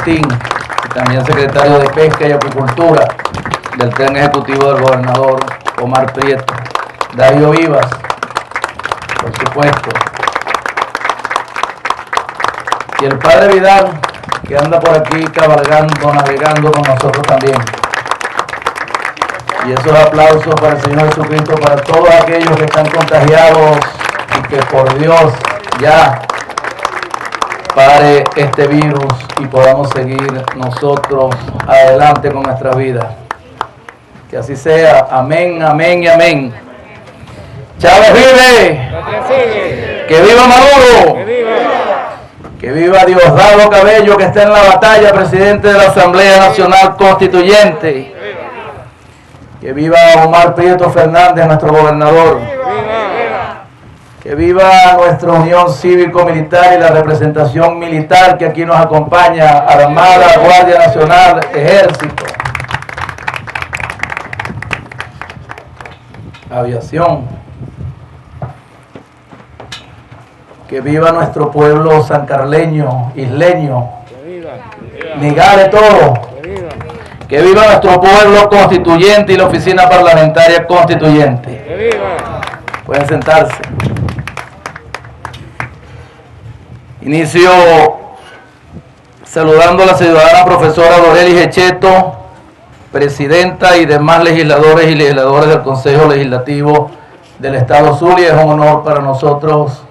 Martín, y también secretario de Pesca y Acuicultura del tren ejecutivo del gobernador Omar Prieto, Darío Vivas, por supuesto, y el padre Vidal, que anda por aquí cabalgando, navegando con nosotros también. Y esos aplausos para el Señor Jesucristo, para todos aquellos que están contagiados y que por Dios ya pare este virus y podamos seguir nosotros adelante con nuestra vida. Que así sea. Amén, amén y amén. Chávez vive. Que viva Maduro. Que viva. Que viva Diosdado Cabello, que está en la batalla, presidente de la Asamblea Nacional Constituyente. Que viva Omar Prieto Fernández, nuestro gobernador. Que viva nuestra Unión Cívico-Militar y la representación militar que aquí nos acompaña, Armada, Guardia Nacional, Ejército, Aviación. Que viva nuestro pueblo sancarleño, isleño, Migare todo. Que viva nuestro pueblo constituyente y la oficina parlamentaria constituyente. Que viva. Pueden sentarse. Inicio saludando a la ciudadana profesora Dorelis Echeto, presidenta y demás legisladores y legisladoras del Consejo Legislativo del Estado Zulia. Es un honor para nosotros,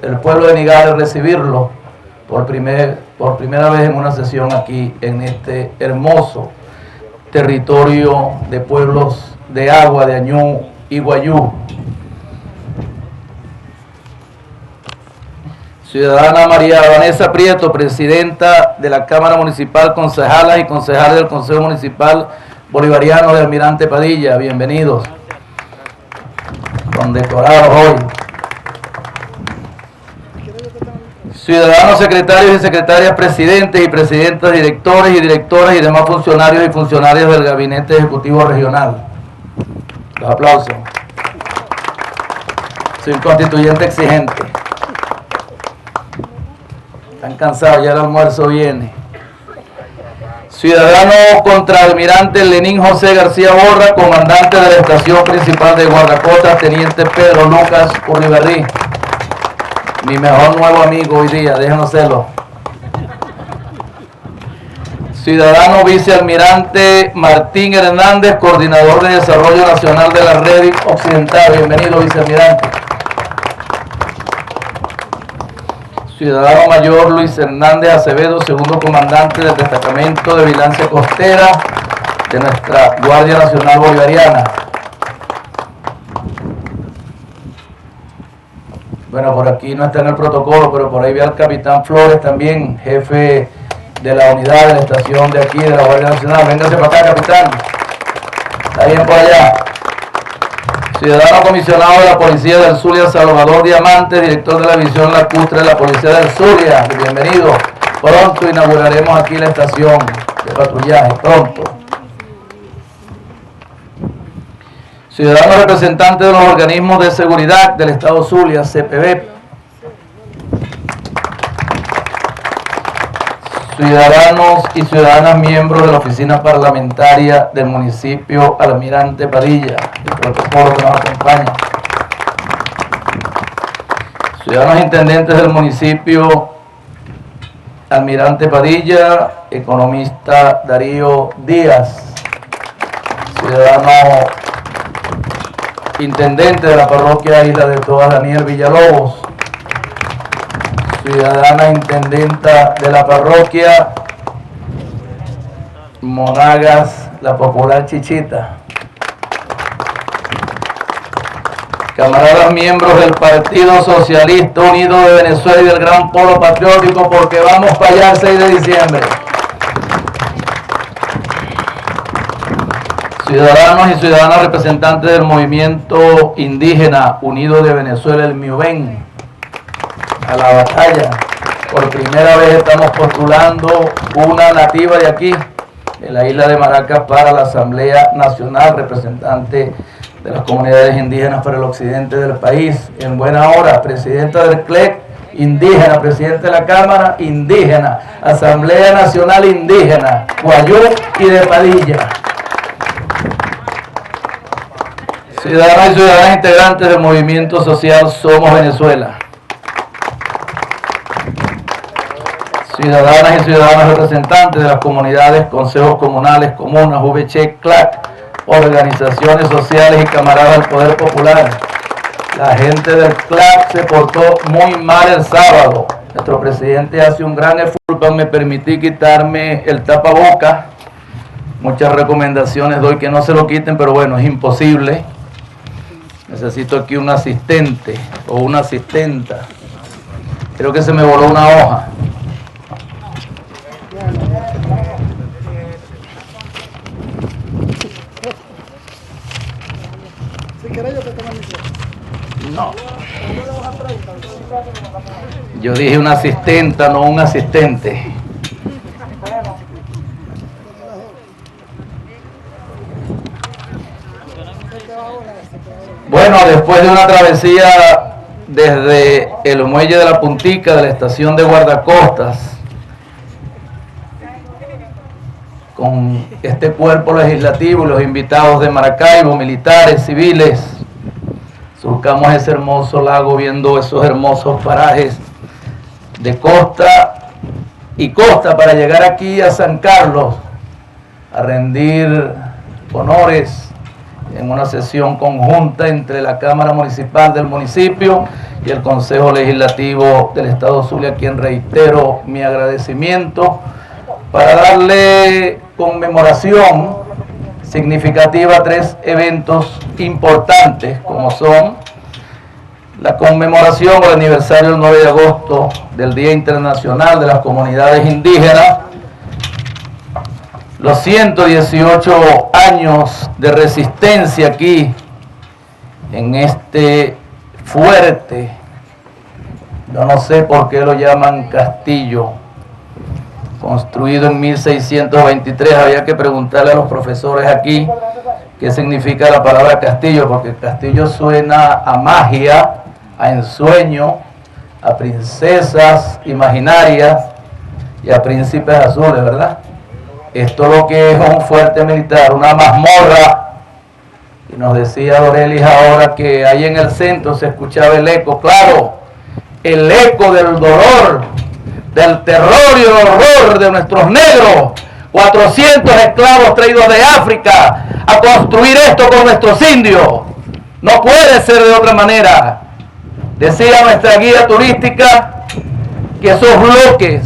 el pueblo de Nigare, recibirlo por primera vez en una sesión aquí en este hermoso territorio de pueblos de Agua, de Añú y Guayú. Ciudadana María Vanessa Prieto, presidenta de la Cámara Municipal, concejalas y concejales del Consejo Municipal Bolivariano de Almirante Padilla, bienvenidos, condecorados hoy. Ciudadanos secretarios y secretarias, presidentes y presidentas, directores y directoras y demás funcionarios y funcionarias del Gabinete Ejecutivo Regional. Los aplausos. Soy un constituyente exigente. Están cansados, ya el almuerzo viene. Ciudadano contraalmirante Lenín José García Borra, comandante de la estación principal de Guardacostas, teniente Pedro Lucas Urribarri. Mi mejor nuevo amigo hoy día, déjenos serlo. Ciudadano vicealmirante Martín Hernández, coordinador de desarrollo nacional de la Red Occidental. Bienvenido, vicealmirante. Ciudadano mayor Luis Hernández Acevedo, segundo comandante del destacamento de vigilancia costera de nuestra Guardia Nacional Bolivariana. Bueno, por aquí no está en el protocolo, pero por ahí ve al capitán Flores también, jefe de la unidad de la estación de aquí, de la Guardia Nacional. Véngase para acá, capitán. Está bien por allá. Ciudadano comisionado de la Policía del Zulia, Salvador Diamante, director de la División Lacustre de la Policía del Zulia. Bienvenido. Pronto inauguraremos aquí la estación de patrullaje, pronto. Ciudadanos representantes de los organismos de seguridad del Estado Zulia, CPB. Ciudadanos y ciudadanas miembros de la oficina parlamentaria del municipio Almirante Padilla, el protocolo que nos acompaña. Ciudadanos intendentes del municipio Almirante Padilla, economista Darío Díaz. Ciudadano intendente de la parroquia Isla de Todas, Daniel Villalobos. Ciudadana intendenta de la parroquia Monagas, la popular Chichita. Camaradas miembros del Partido Socialista Unido de Venezuela y del Gran Polo Patriótico, porque vamos para allá el 6 de diciembre. Ciudadanos y ciudadanas representantes del Movimiento Indígena Unido de Venezuela, el MIUVEN, a la batalla. Por primera vez estamos postulando una nativa de aquí, de la isla de Maracas, para la Asamblea Nacional, representante de las comunidades indígenas para el occidente del país. En buena hora, presidenta del CLEC indígena, presidente de la Cámara, indígena, Asamblea Nacional indígena, Guayú y de Padilla. Ciudadanos y ciudadanas integrantes del movimiento social Somos Venezuela. Ciudadanas y ciudadanos representantes de las comunidades, consejos comunales, comunas, VC, CLAC, organizaciones sociales y camaradas del Poder Popular. La gente del CLAC se portó muy mal el sábado. Nuestro presidente hace un gran esfuerzo. Me permití quitarme el tapaboca. Muchas recomendaciones doy que no se lo quiten, pero bueno, es imposible. Necesito aquí un asistente o una asistenta. Creo que se me voló una hoja. No. Yo dije una asistenta, no un asistente. Bueno, después de una travesía desde el muelle de la Puntica de la estación de guardacostas, con este cuerpo legislativo y los invitados de Maracaibo, militares, civiles, surcamos ese hermoso lago viendo esos hermosos parajes de costa y costa para llegar aquí a San Carlos a rendir honores en una sesión conjunta entre la Cámara Municipal del municipio y el Consejo Legislativo del Estado Zulia, a quien reitero mi agradecimiento, para darle conmemoración significativa a tres eventos importantes, como son la conmemoración o el aniversario del 9 de agosto del Día Internacional de las Comunidades Indígenas, los 118 años de resistencia aquí en este fuerte, yo no sé por qué lo llaman castillo, construido en 1623. Había que preguntarle a los profesores aquí qué significa la palabra castillo, porque castillo suena a magia, a ensueño, a princesas imaginarias y a príncipes azules, ¿verdad? Esto lo que es un fuerte militar, una mazmorra. Y nos decía Dorelis ahora que ahí en el centro se escuchaba el eco, claro, el eco del dolor, del terror y el horror de nuestros negros, 400 esclavos traídos de África a construir esto con nuestros indios. No puede ser de otra manera. Decía nuestra guía turística que esos bloques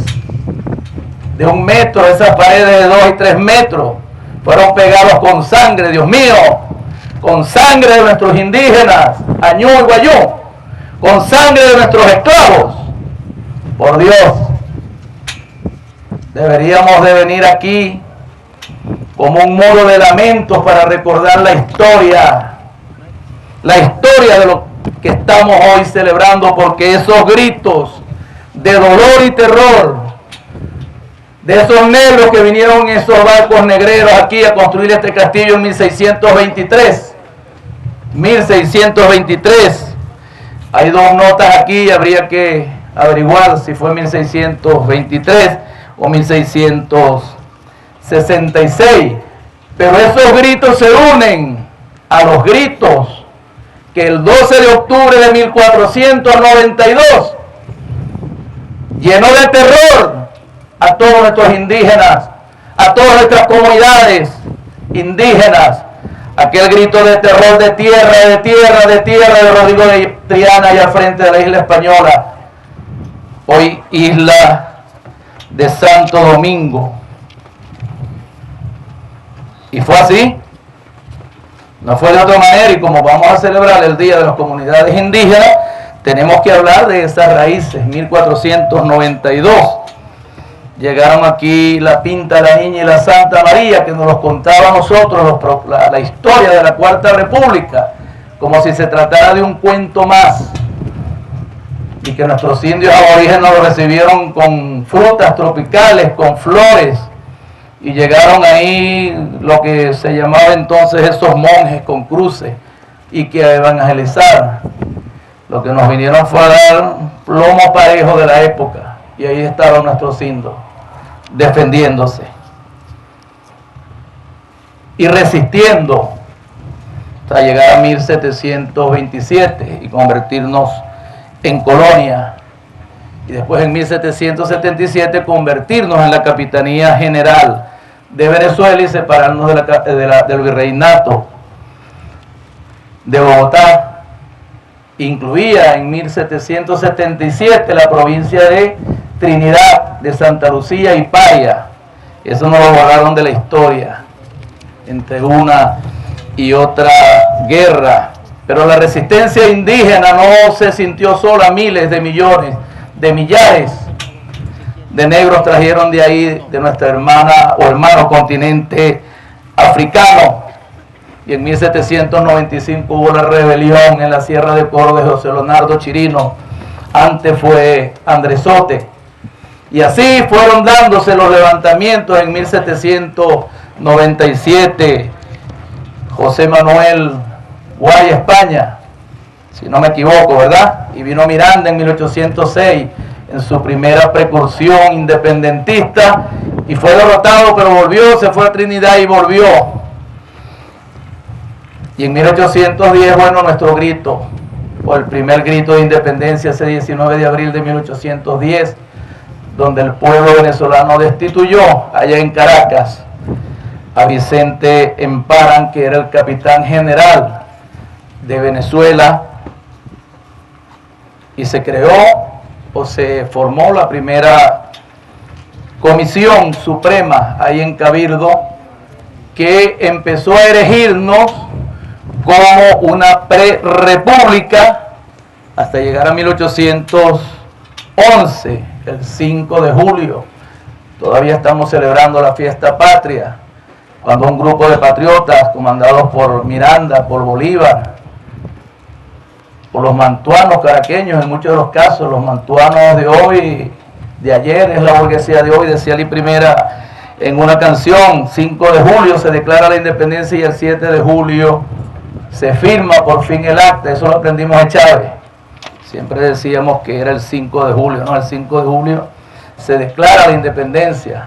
de 1 metro, esas paredes de 2 y 3 metros, fueron pegados con sangre, Dios mío, con sangre de nuestros indígenas, Añú y Guayú, con sangre de nuestros esclavos. Por Dios, deberíamos de venir aquí como un muro de lamentos para recordar la historia de lo que estamos hoy celebrando, porque esos gritos de dolor y terror de esos negros que vinieron en esos barcos negreros aquí a construir este castillo en 1623. Hay dos notas aquí, habría que averiguar si fue 1623 o 1666. Pero esos gritos se unen a los gritos que el 12 de octubre de 1492 llenó de terror a todos nuestros indígenas, a todas nuestras comunidades indígenas. Aquel grito de terror de tierra, de tierra, de tierra de Rodrigo de Triana allá frente de la isla española, hoy isla de Santo Domingo. Y fue así, no fue de otra manera. Y como vamos a celebrar el Día de las Comunidades Indígenas, tenemos que hablar de esas raíces. 1492 llegaron aquí la Pinta, la Niña y la Santa María, que nos los contaba a nosotros la historia de la Cuarta República, como si se tratara de un cuento más, y que nuestros indios aborígenes lo recibieron con frutas tropicales, con flores, y llegaron ahí lo que se llamaba entonces esos monjes con cruces, y que a evangelizar. Lo que nos vinieron fue a dar plomo parejo de la época, y ahí estaban nuestros indios, defendiéndose y resistiendo hasta llegar a 1727 y convertirnos en colonia, y después en 1777 convertirnos en la Capitanía General de Venezuela y separarnos del virreinato de Bogotá. Incluía en 1777 la provincia de Trinidad, de Santa Lucía y Paria. Eso nos lo borraron de la historia entre una y otra guerra. Pero la resistencia indígena no se sintió sola. Miles de millones, de millares de negros trajeron de ahí, de nuestra hermana o hermano continente africano. Y en 1795 hubo la rebelión en la Sierra de Córdoba de José Leonardo Chirino. Antes fue Andresote. Y así fueron dándose los levantamientos. En 1797, José Manuel Guaya, España, si no me equivoco, ¿verdad? Y vino Miranda en 1806 en su primera precursión independentista y fue derrotado, pero volvió, se fue a Trinidad y volvió. Y en 1810, bueno, nuestro grito, o el primer grito de independencia, ese 19 de abril de 1810, donde el pueblo venezolano destituyó allá en Caracas a Vicente Emparan, que era el capitán general de Venezuela, y se creó o se formó la primera comisión suprema ahí en Cabildo, que empezó a erigirnos como una pre-república hasta llegar a 1811, el 5 de julio. Todavía estamos celebrando la fiesta patria, cuando un grupo de patriotas comandados por Miranda, por Bolívar, por los mantuanos caraqueños, en muchos de los casos, los mantuanos de hoy, de ayer, es la burguesía de hoy, decía Lee Primera en una canción, 5 de julio se declara la independencia y el 7 de julio se firma por fin el acta. Eso lo aprendimos de Chávez. Siempre decíamos que era el 5 de julio, no, el 5 de julio se declara la independencia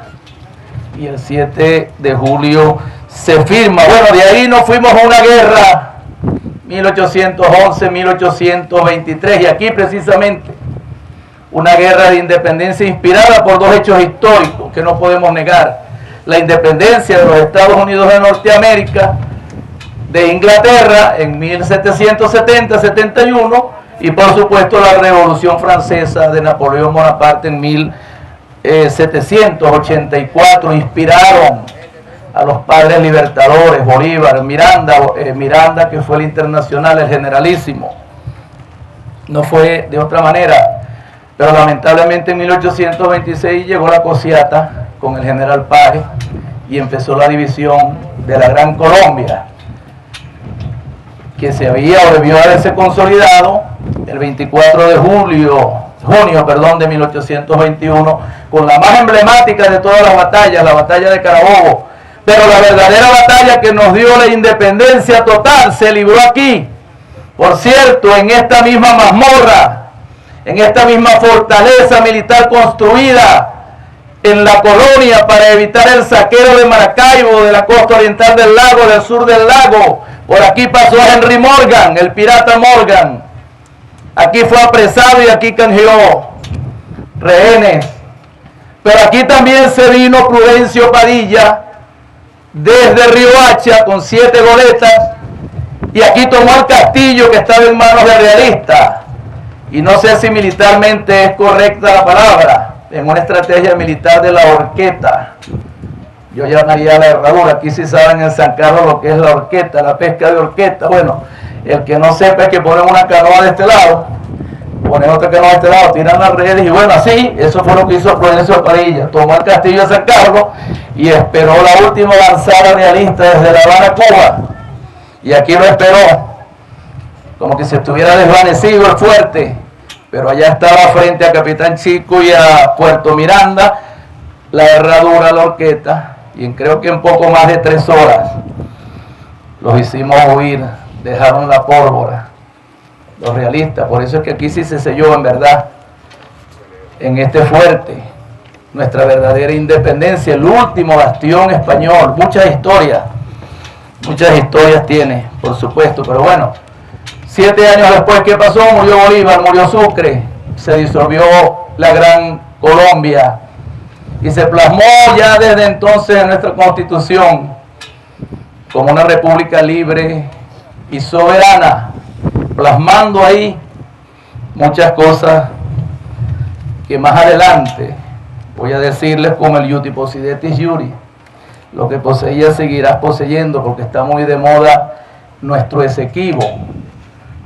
y el 7 de julio se firma. Bueno, de ahí nos fuimos a una guerra, 1811, 1823, y aquí precisamente una guerra de independencia inspirada por dos hechos históricos que no podemos negar: la independencia de los Estados Unidos de Norteamérica de Inglaterra en 1770-71 y por supuesto la Revolución Francesa de Napoleón Bonaparte en 1784. Inspiraron a los padres libertadores, Bolívar, Miranda, que fue el internacional, el generalísimo. No fue de otra manera, pero lamentablemente en 1826 llegó la Cosiata con el general Páez y empezó la división de la Gran Colombia, que se había o debió haberse consolidado el 24 de junio de 1821, con la más emblemática de todas las batallas, la batalla de Carabobo. Pero la verdadera batalla que nos dio la independencia total se libró aquí. Por cierto, en esta misma mazmorra, en esta misma fortaleza militar construida en la colonia para evitar el saqueo de Maracaibo, de la costa oriental del lago, del sur del lago. Por aquí pasó Henry Morgan, el pirata Morgan. Aquí fue apresado y aquí canjeó rehenes. Pero aquí también se vino Prudencio Padilla desde Riohacha con 7 goletas y aquí tomó el castillo que estaba en manos de realistas. Y no sé si militarmente es correcta la palabra, en una estrategia militar de la horqueta. Yo llamaría la herradura. Aquí sí saben en San Carlos lo que es la horqueta, la pesca de horqueta. Bueno, el que no sepa es que ponen una canoa de este lado, ponen otra canoa de este lado, tiran las redes y bueno, así, eso fue lo que hizo Prudencio Padilla. Tomó el castillo de San Carlos y esperó la última avanzada realista desde La Habana, Cuba. Y aquí lo esperó, como que se estuviera desvanecido el fuerte, pero allá estaba frente a Capitán Chico y a Puerto Miranda, la herradura, la horqueta, y creo que en poco más de 3 horas los hicimos huir, dejaron la pólvora. los realistas. Por eso es que aquí sí se selló en verdad, en este fuerte, nuestra verdadera independencia, el último bastión español. Muchas historias tiene, por supuesto, pero bueno, 7 años después, ¿qué pasó? Murió Bolívar, murió Sucre, se disolvió la Gran Colombia y se plasmó ya desde entonces en nuestra Constitución como una república libre y soberana, plasmando ahí muchas cosas que más adelante voy a decirles, como el Iuti Possidetis Iuri: lo que poseías seguirás poseyendo, porque está muy de moda nuestro Esequibo.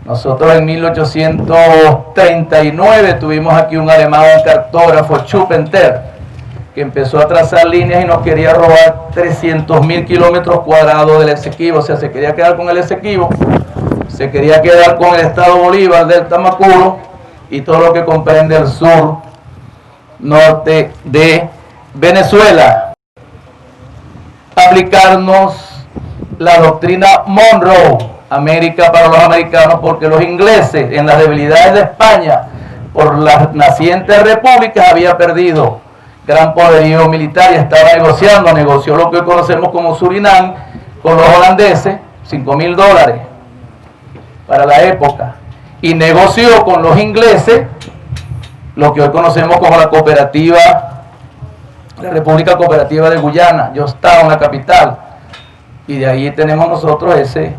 Nosotros en 1839 tuvimos aquí un alemán, un cartógrafo, Schupenter, que empezó a trazar líneas y nos quería robar 300.000 kilómetros cuadrados del Esequibo. O sea, se quería quedar con el Esequibo, se quería quedar con el estado Bolívar del Tamacuro y todo lo que comprende el sur norte de Venezuela. Aplicarnos la doctrina Monroe, América para los americanos, porque los ingleses, en las debilidades de España por las nacientes repúblicas, había perdido gran poderío militar y estaba negoció lo que hoy conocemos como Surinam con los holandeses, $5.000 para la época, y negoció con los ingleses lo que hoy conocemos como la República Cooperativa de Guyana, Georgetown, la capital, y de ahí tenemos nosotros ese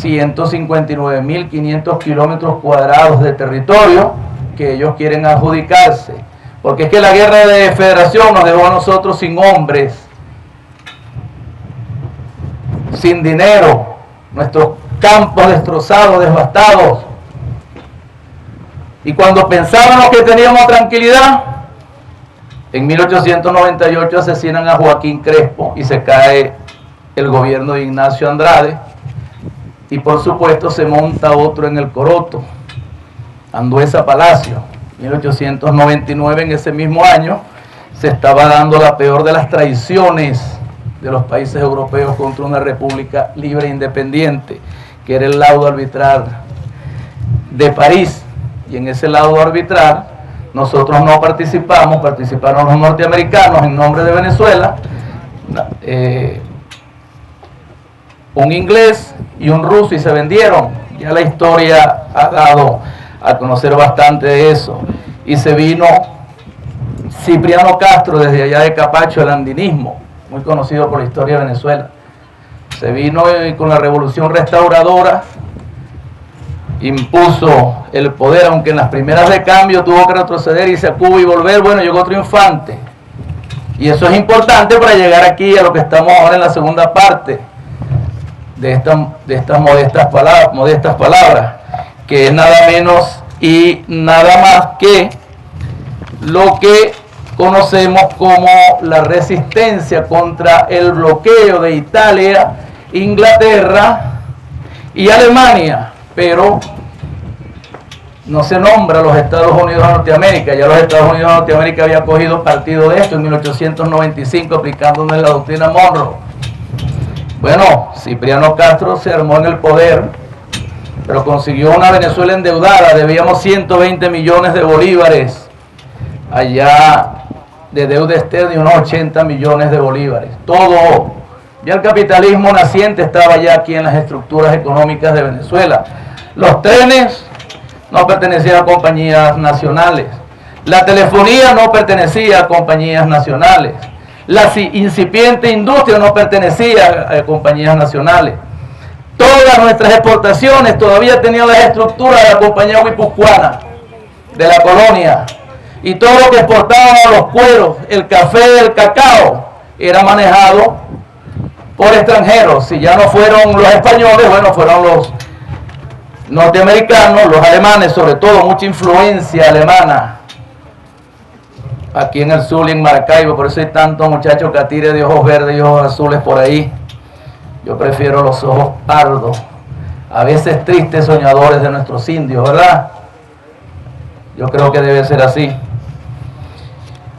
159.500 kilómetros cuadrados de territorio que ellos quieren adjudicarse, porque es que la guerra de federación nos dejó a nosotros sin hombres, sin dinero, nuestros campos destrozados, devastados. Y cuando pensábamos que teníamos tranquilidad, en 1898 asesinan a Joaquín Crespo y se cae el gobierno de Ignacio Andrade, y por supuesto se monta otro en el Coroto, Andueza Palacio. 1899, en ese mismo año, se estaba dando la peor de las traiciones de los países europeos contra una república libre e independiente, que era el laudo arbitral de París. Y en ese laudo arbitral nosotros no participamos, participaron los norteamericanos en nombre de Venezuela, un inglés y un ruso, y se vendieron. Ya la historia ha dado a conocer bastante de eso. Y se vino Cipriano Castro desde allá de Capacho, el andinismo, muy conocido por la historia de Venezuela. Se vino con la revolución restauradora, impuso el poder, aunque en las primeras de cambio tuvo que retroceder, irse a Cuba y volver. Bueno, llegó triunfante. Y eso es importante para llegar aquí a lo que estamos ahora en la segunda parte de estas modestas palabras, que es nada menos y nada más que lo que conocemos como la resistencia contra el bloqueo de Italia, Inglaterra y Alemania, pero no se nombra a los Estados Unidos de Norteamérica. Ya los Estados Unidos de Norteamérica había cogido partido de esto en 1895, aplicándonos la doctrina Monroe. Bueno, Cipriano Castro se armó en el poder, pero consiguió una Venezuela endeudada. Debíamos 120 millones de bolívares allá de deuda externa y unos 80 millones de bolívares. Todo, ya el capitalismo naciente estaba ya aquí en las estructuras económicas de Venezuela. Los trenes no pertenecían a compañías nacionales. La telefonía no pertenecía a compañías nacionales. La incipiente industria no pertenecía a compañías nacionales. Todas nuestras exportaciones todavía tenían las estructuras de la compañía guipuzcoana, de la colonia. Y todo lo que exportábamos, los cueros, el café, el cacao, era manejado por extranjeros. Si ya no fueron los españoles, bueno, fueron los norteamericanos, los alemanes, sobre todo, mucha influencia alemana aquí en el sur y en Maracaibo. Por eso hay tantos muchachos catires de ojos verdes y ojos azules por ahí. Yo prefiero los ojos pardos, a veces tristes soñadores de nuestros indios, ¿verdad? Yo creo que debe ser así.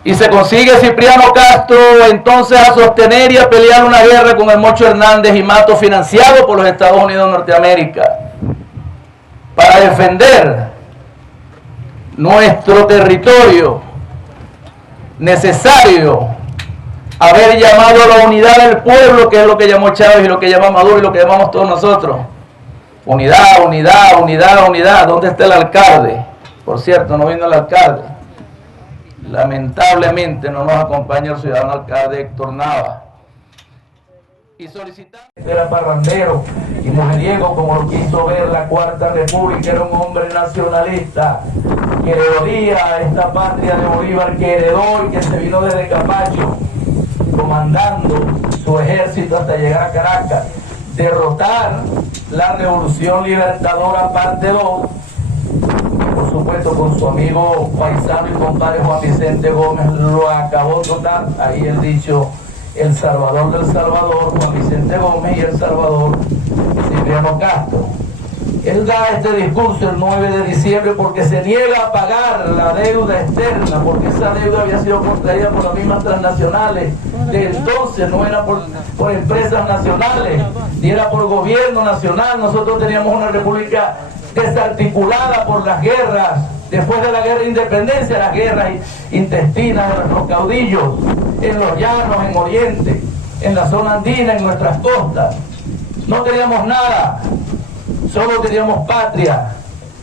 Y se consigue Cipriano Castro entonces a sostener y a pelear una guerra con el Mocho Hernández y Mato, financiado por los Estados Unidos de Norteamérica, para defender nuestro territorio, necesario haber llamado a la unidad del pueblo, que es lo que llamó Chávez y lo que llama Maduro y lo que llamamos todos nosotros. Unidad, unidad, unidad, unidad. ¿Dónde está el alcalde? Por cierto, no vino el alcalde. Lamentablemente no nos acompaña el ciudadano alcalde Héctor Nava. Y solicitar era parrandero y mujeriego, como lo quiso ver la Cuarta República. Era un hombre nacionalista que le dolía a esta patria de Bolívar, que heredó y que se vino desde Camacho comandando su ejército hasta llegar a Caracas, derrotar la Revolución Libertadora parte 2, por supuesto con su amigo paisano y compadre Juan Vicente Gómez, lo acabó total. Ahí el dicho, el Salvador del Salvador, Juan Vicente Gómez, y el Salvador, Cipriano Castro. Él da este discurso el 9 de diciembre porque se niega a pagar la deuda externa, porque esa deuda había sido contraída por las mismas transnacionales de entonces, no era por empresas nacionales, ni era por gobierno nacional. Nosotros teníamos una república desarticulada por las guerras, después de la guerra de independencia, las guerras intestinas de nuestros caudillos, en los llanos, en Oriente, en la zona andina, en nuestras costas. No teníamos nada. Solo teníamos patria,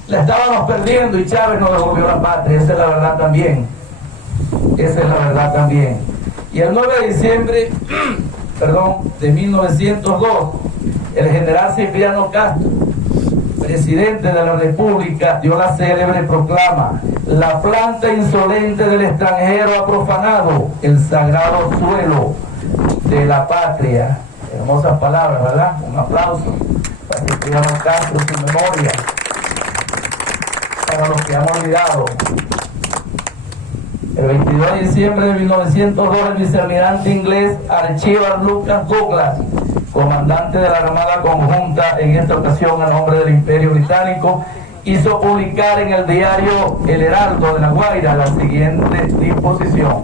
la estábamos perdiendo y Chávez nos devolvió la patria. Esa es la verdad también, esa es la verdad también. Y el 9 de diciembre, de 1902, el general Cipriano Castro, presidente de la República, dio la célebre proclama: la planta insolente del extranjero ha profanado el sagrado suelo de la patria. Hermosas palabras, ¿verdad? Un aplauso para Cipriano Castro, su memoria, para los que han olvidado. El 22 de diciembre de 1902, el vicealmirante inglés Archibald Lucas Douglas, comandante de la Armada Conjunta, en esta ocasión a nombre del Imperio Británico, hizo publicar en el diario El Heraldo de La Guaira la siguiente disposición: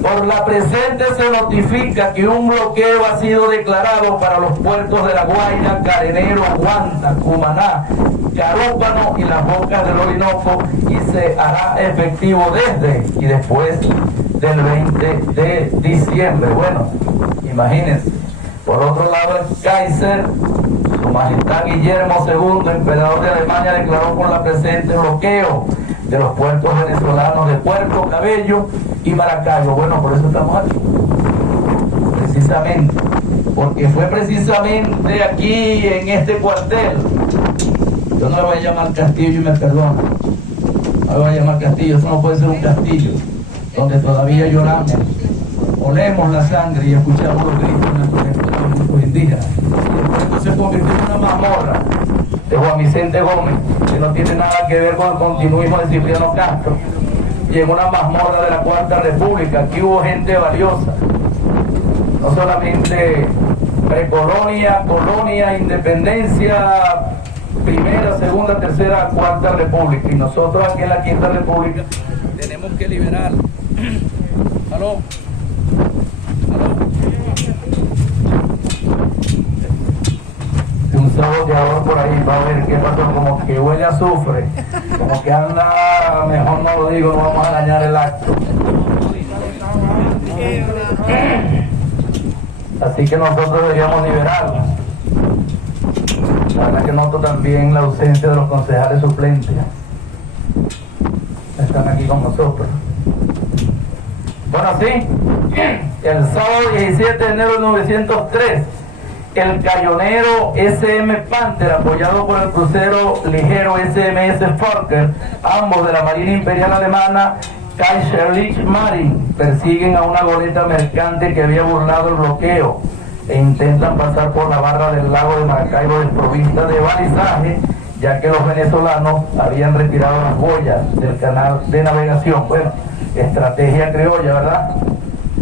por la presente se notifica que un bloqueo ha sido declarado para los puertos de La Guaira, Carenero, Guanta, Cumaná, Carúpano y las Bocas del Orinoco, y se hará efectivo desde y después del 20 de diciembre. Bueno, imagínense. Por otro lado, el Kaiser, su majestad Guillermo II, emperador de Alemania, declaró por la presente bloqueo de los puertos venezolanos de Puerto Cabello y Maracaibo. Bueno, por eso estamos aquí, precisamente, porque fue precisamente aquí, en este cuartel. Yo no le voy a llamar castillo y me perdona, no le voy a llamar castillo, eso no puede ser un castillo, donde todavía lloramos, olemos la sangre y escuchamos los gritos de nuestros grupos indígenas. Y esto se convirtió en una mazmorra de Juan Vicente Gómez, que no tiene nada que ver con el continuismo de Cipriano Castro, y en una mazmorra de la Cuarta República. Aquí hubo gente valiosa, no solamente precolonia, colonia, independencia, primera, segunda, tercera, Cuarta República, y nosotros aquí en la Quinta República tenemos que liberar. ¿Aló? Un saboteador por ahí va a ver qué pasó, como que huele a azufre, como que anda, mejor no lo digo, no vamos a dañar el acto. Así que nosotros deberíamos liberarnos. La verdad que noto también la ausencia de los concejales suplentes. Están aquí con nosotros. Bueno, sí, el sábado 17 de enero de 1903, el cañonero SM Panther, apoyado por el crucero ligero SMS Fokker, ambos de la Marina Imperial Alemana, Kaiserliche Marine, persiguen a una goleta mercante que había burlado el bloqueo e intentan pasar por la barra del lago de Maracaibo desprovista de balizaje, ya que los venezolanos habían retirado las boyas del canal de navegación. Bueno, estrategia criolla, ¿verdad?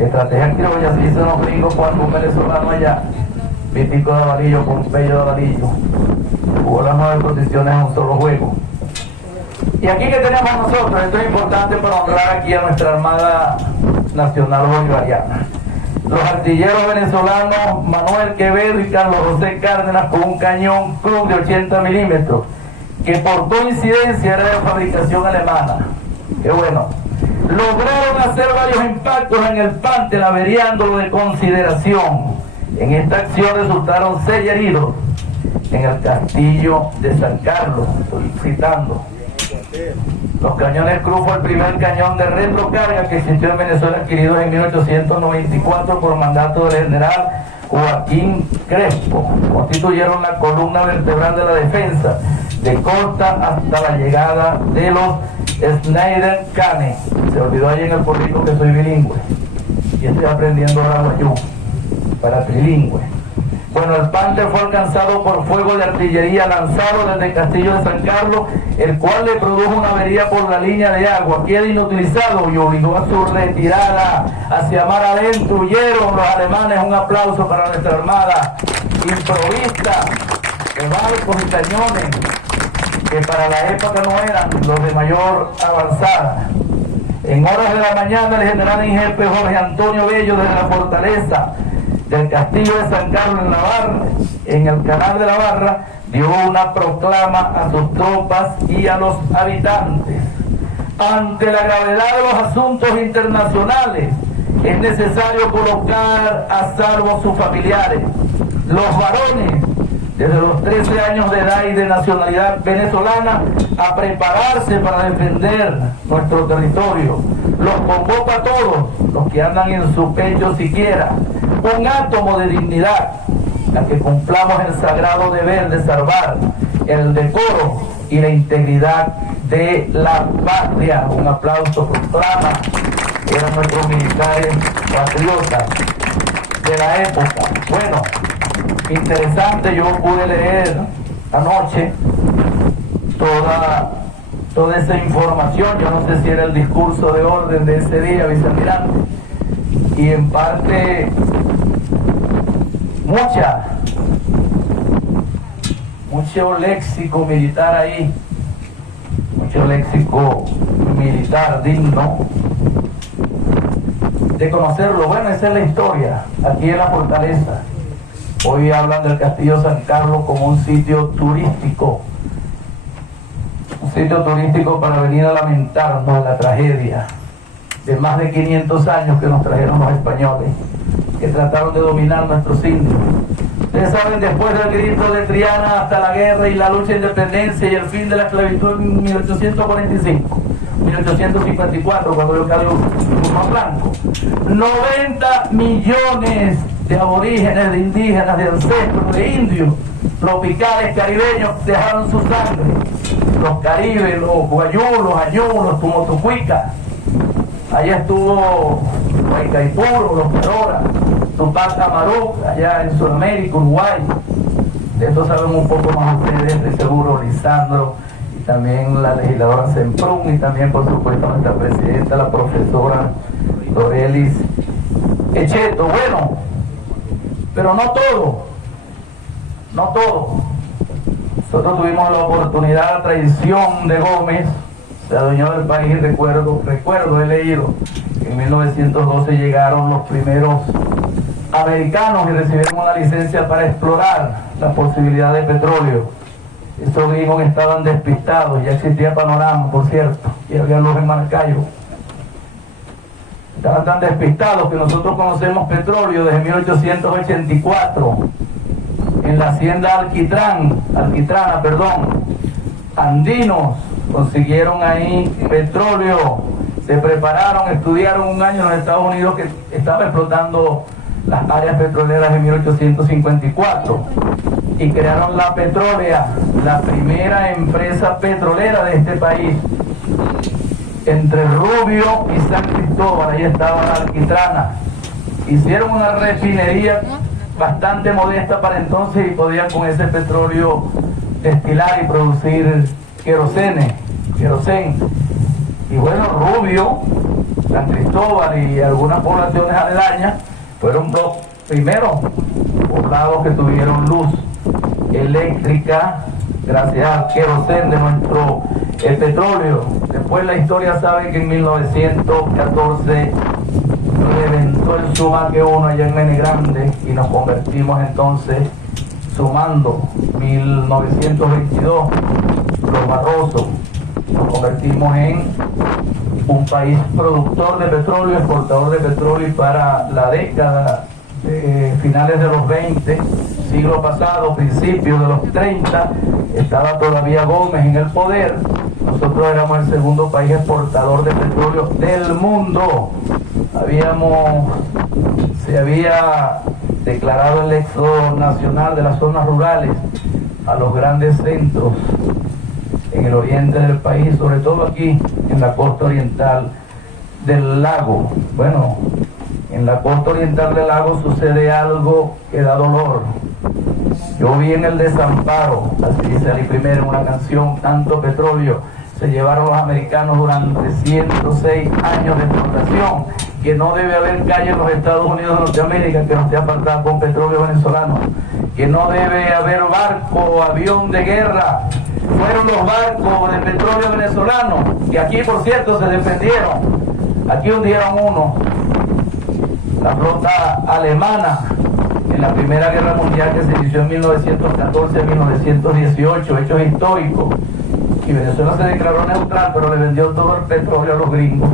Estrategia criolla, así dicen los gringos cuando un venezolano allá, Vítico de Avarillo, Pompeyo de Avarillo, jugó las 9 posiciones en un solo juego. Y aquí que tenemos nosotros, esto es importante para honrar aquí a nuestra Armada Nacional Bolivariana. Los artilleros venezolanos Manuel Quevedo y Carlos José Cárdenas con un cañón Krug de 80 milímetros que por coincidencia era de fabricación alemana. Qué bueno. Lograron hacer varios impactos en el Pantel, averiándolo de consideración. En esta acción resultaron 6 heridos en el castillo de San Carlos. Estoy citando. Los cañones Cruz fue el primer cañón de retrocarga que existió en Venezuela, adquirido en 1894 por mandato del general Joaquín Crespo. Constituyeron la columna vertebral de la defensa de costa hasta la llegada de los Schneider Cane. Se olvidó ahí en el pueblito que soy bilingüe y estoy aprendiendo ahora guayú para trilingüe. Bueno, el Pantel fue alcanzado por fuego de artillería lanzado desde el castillo de San Carlos, el cual le produjo una avería por la línea de agua. Queda inutilizado y obligó a su retirada hacia mar adentro. Huyeron los alemanes. Un aplauso para nuestra armada improvista de barcos y cañones, que para la época no eran los de mayor avanzada. En horas de la mañana, el general en jefe Jorge Antonio Bello, desde la fortaleza del castillo de San Carlos en Navarra, en el canal de la Barra, dio una proclama a sus tropas y a los habitantes. Ante la gravedad de los asuntos internacionales, es necesario colocar a salvo a sus familiares. Los varones, desde los 13 años de edad y de nacionalidad venezolana, a prepararse para defender nuestro territorio. Los convoco a todos los que andan en su pecho siquiera un átomo de dignidad, a que cumplamos el sagrado deber de salvar el decoro y la integridad de la patria. Un aplauso, proclama. Eran nuestros militares patriotas de la época. Bueno, interesante, yo pude leer anoche toda esa información. Yo no sé si era el discurso de orden de ese día, vicealmirante, y en parte mucho léxico militar ahí, mucho léxico militar digno de conocerlo. Bueno, esa es la historia aquí en la fortaleza. Hoy hablan del castillo San Carlos como un sitio turístico para venir a lamentarnos la tragedia de más de 500 años que nos trajeron los españoles, que trataron de dominar nuestros indios. Ustedes saben, después del grito de Triana hasta la guerra y la lucha de independencia y el fin de la esclavitud en 1845, 1854, cuando yo caigo Guzmán Blanco, 90 millones de aborígenes, de indígenas, de ancestros, de indios tropicales, caribeños, dejaron su sangre. Los caribes, los guayú, los añú, los tumotucuicas. Allá estuvo Guaycaipuro, los Carora, Tupac Amaru, allá en Sudamérica, Uruguay. De esto saben un poco más ustedes, de seguro, Lisandro, y también la legisladora Semprún, y también, por supuesto, nuestra presidenta, la profesora Dorelis Echeto. Bueno, pero no todo. Nosotros tuvimos la oportunidad, la traición de Gómez, se adueñó del país. Recuerdo, he leído que en 1912 llegaron los primeros americanos y recibieron una licencia para explorar la posibilidad de petróleo. Esos gringos estaban despistados, ya existía Panorama, por cierto, y había luz en Maracaibo. Estaban tan despistados que nosotros conocemos petróleo desde 1884 en la hacienda Alquitrana, Andinos consiguieron ahí petróleo, se prepararon, estudiaron un año en los Estados Unidos que estaba explotando las áreas petroleras en 1854 y crearon La Petrólea, la primera empresa petrolera de este país. Entre Rubio y San Cristóbal, ahí estaba la Alquitrana. Hicieron una refinería bastante modesta para entonces y podían con ese petróleo destilar y producir querosene. Y bueno, Rubio, San Cristóbal y algunas poblaciones aledañas fueron los primeros poblados que tuvieron luz eléctrica gracias al querosén de nuestro petróleo. Después la historia sabe que en 1914 reventó el Sumaque 1 allá en Mene Grande y nos convertimos entonces, sumando 1922, Carlos Barroso. Nos convertimos en un país productor de petróleo, exportador de petróleo, y para la década finales de los 20, siglo pasado, principios de los 30, estaba todavía Gómez en el poder. Nosotros éramos el segundo país exportador de petróleo del mundo. Se había declarado el éxodo nacional de las zonas rurales a los grandes centros en el oriente del país, sobre todo aquí en la costa oriental del lago. Bueno, en la costa oriental del lago sucede algo que da dolor. Yo vi en el desamparo, así dice Ali primero en una canción, tanto petróleo se llevaron los americanos durante 106 años de explotación, que no debe haber calle en los Estados Unidos de Norteamérica que no esté apartada con petróleo venezolano, que no debe haber barco o avión de guerra. Fueron los barcos de petróleo venezolano, que aquí por cierto se defendieron. Aquí hundieron uno, la flota alemana, en la Primera Guerra Mundial, que se inició en 1914 a 1918, hechos históricos. Y Venezuela se declaró neutral, pero le vendió todo el petróleo a los gringos.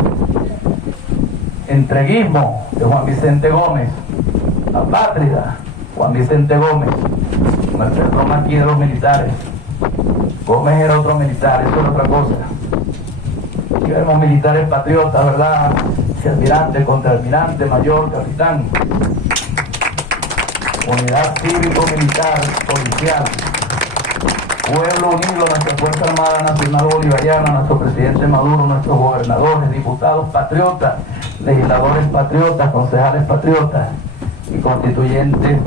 Entreguismo de Juan Vicente Gómez, apátrida Juan Vicente Gómez, me perdón aquí de los militares. Gómez era otro militar, eso era otra cosa. Y vemos militares patriotas, ¿verdad? Almirante, contraalmirante, mayor, capitán. Unidad cívico-militar, policial. Pueblo unido, nuestra Fuerza Armada Nacional Bolivariana, nuestro presidente Maduro, nuestros gobernadores, diputados patriotas, legisladores patriotas, concejales patriotas y constituyentes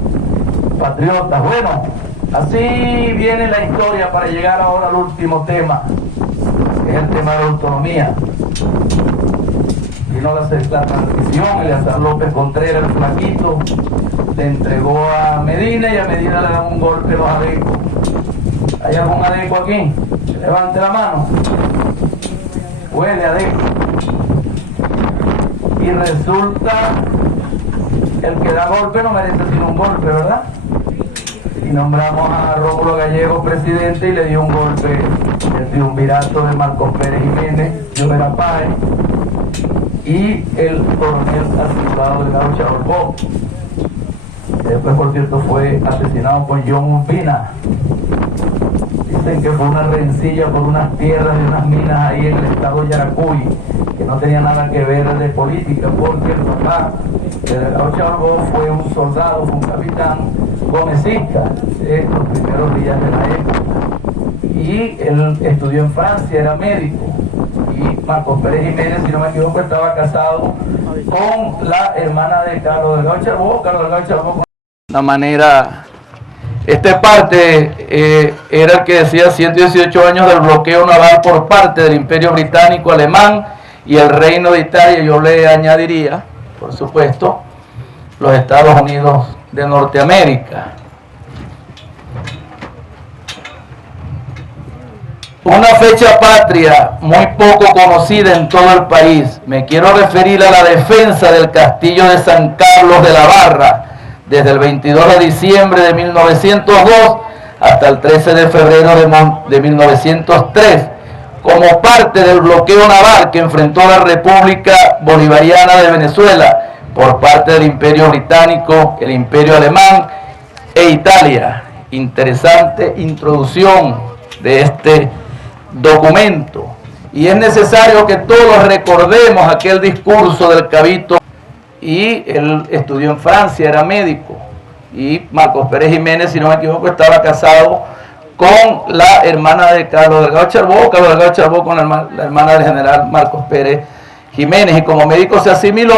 patriotas. Bueno, así viene la historia para llegar ahora al último tema, que es el tema de la autonomía. Vino la transición, Eleazar López Contreras, el flaquito, le entregó a Medina y a Medina le dan un golpe los adecos. ¿Hay algún adeco aquí? Levante la mano. Huele adeco. Y resulta el que da golpe no merece sino un golpe, ¿verdad? Y nombramos a Rómulo Gallego presidente y le dio un golpe el triunvirato de Marcos Pérez Jiménez, Llovera Páez y el coronel asesinado de Gaucho Chavalbó. Después, por cierto, fue asesinado por John Urbina. Dicen que fue una rencilla por unas tierras y unas minas ahí en el estado Yaracuy, que no tenía nada que ver de política, porque el papá de Gaucho Chavalbó fue un soldado, fue un capitán gomecista en los primeros días de la época. Y él estudió en Francia, era médico. Y Marcos Pérez Jiménez, si no me equivoco, estaba casado con la hermana de Carlos Delgado Charbó. Carlos Delgado Charbó, una manera, esta parte era el que decía 118 años del bloqueo naval por parte del Imperio Británico, Alemán y el Reino de Italia. Yo le añadiría, por supuesto, los Estados Unidos de Norteamérica. Una fecha patria muy poco conocida en todo el país. Me quiero referir a la defensa del castillo de San Carlos de la Barra, desde el 22 de diciembre de 1902 hasta el 13 de febrero de 1903, como parte del bloqueo naval que enfrentó la República Bolivariana de Venezuela por parte del Imperio Británico, el Imperio Alemán e Italia. Interesante introducción de este documento, y es necesario que todos recordemos aquel discurso del Cabito. Y él estudió en Francia, era médico, y Marcos Pérez Jiménez, si no me equivoco, estaba casado con la hermana de Carlos Delgado Charbó, Carlos Delgado Charbó con la hermana del general Marcos Pérez Jiménez, y como médico se asimiló,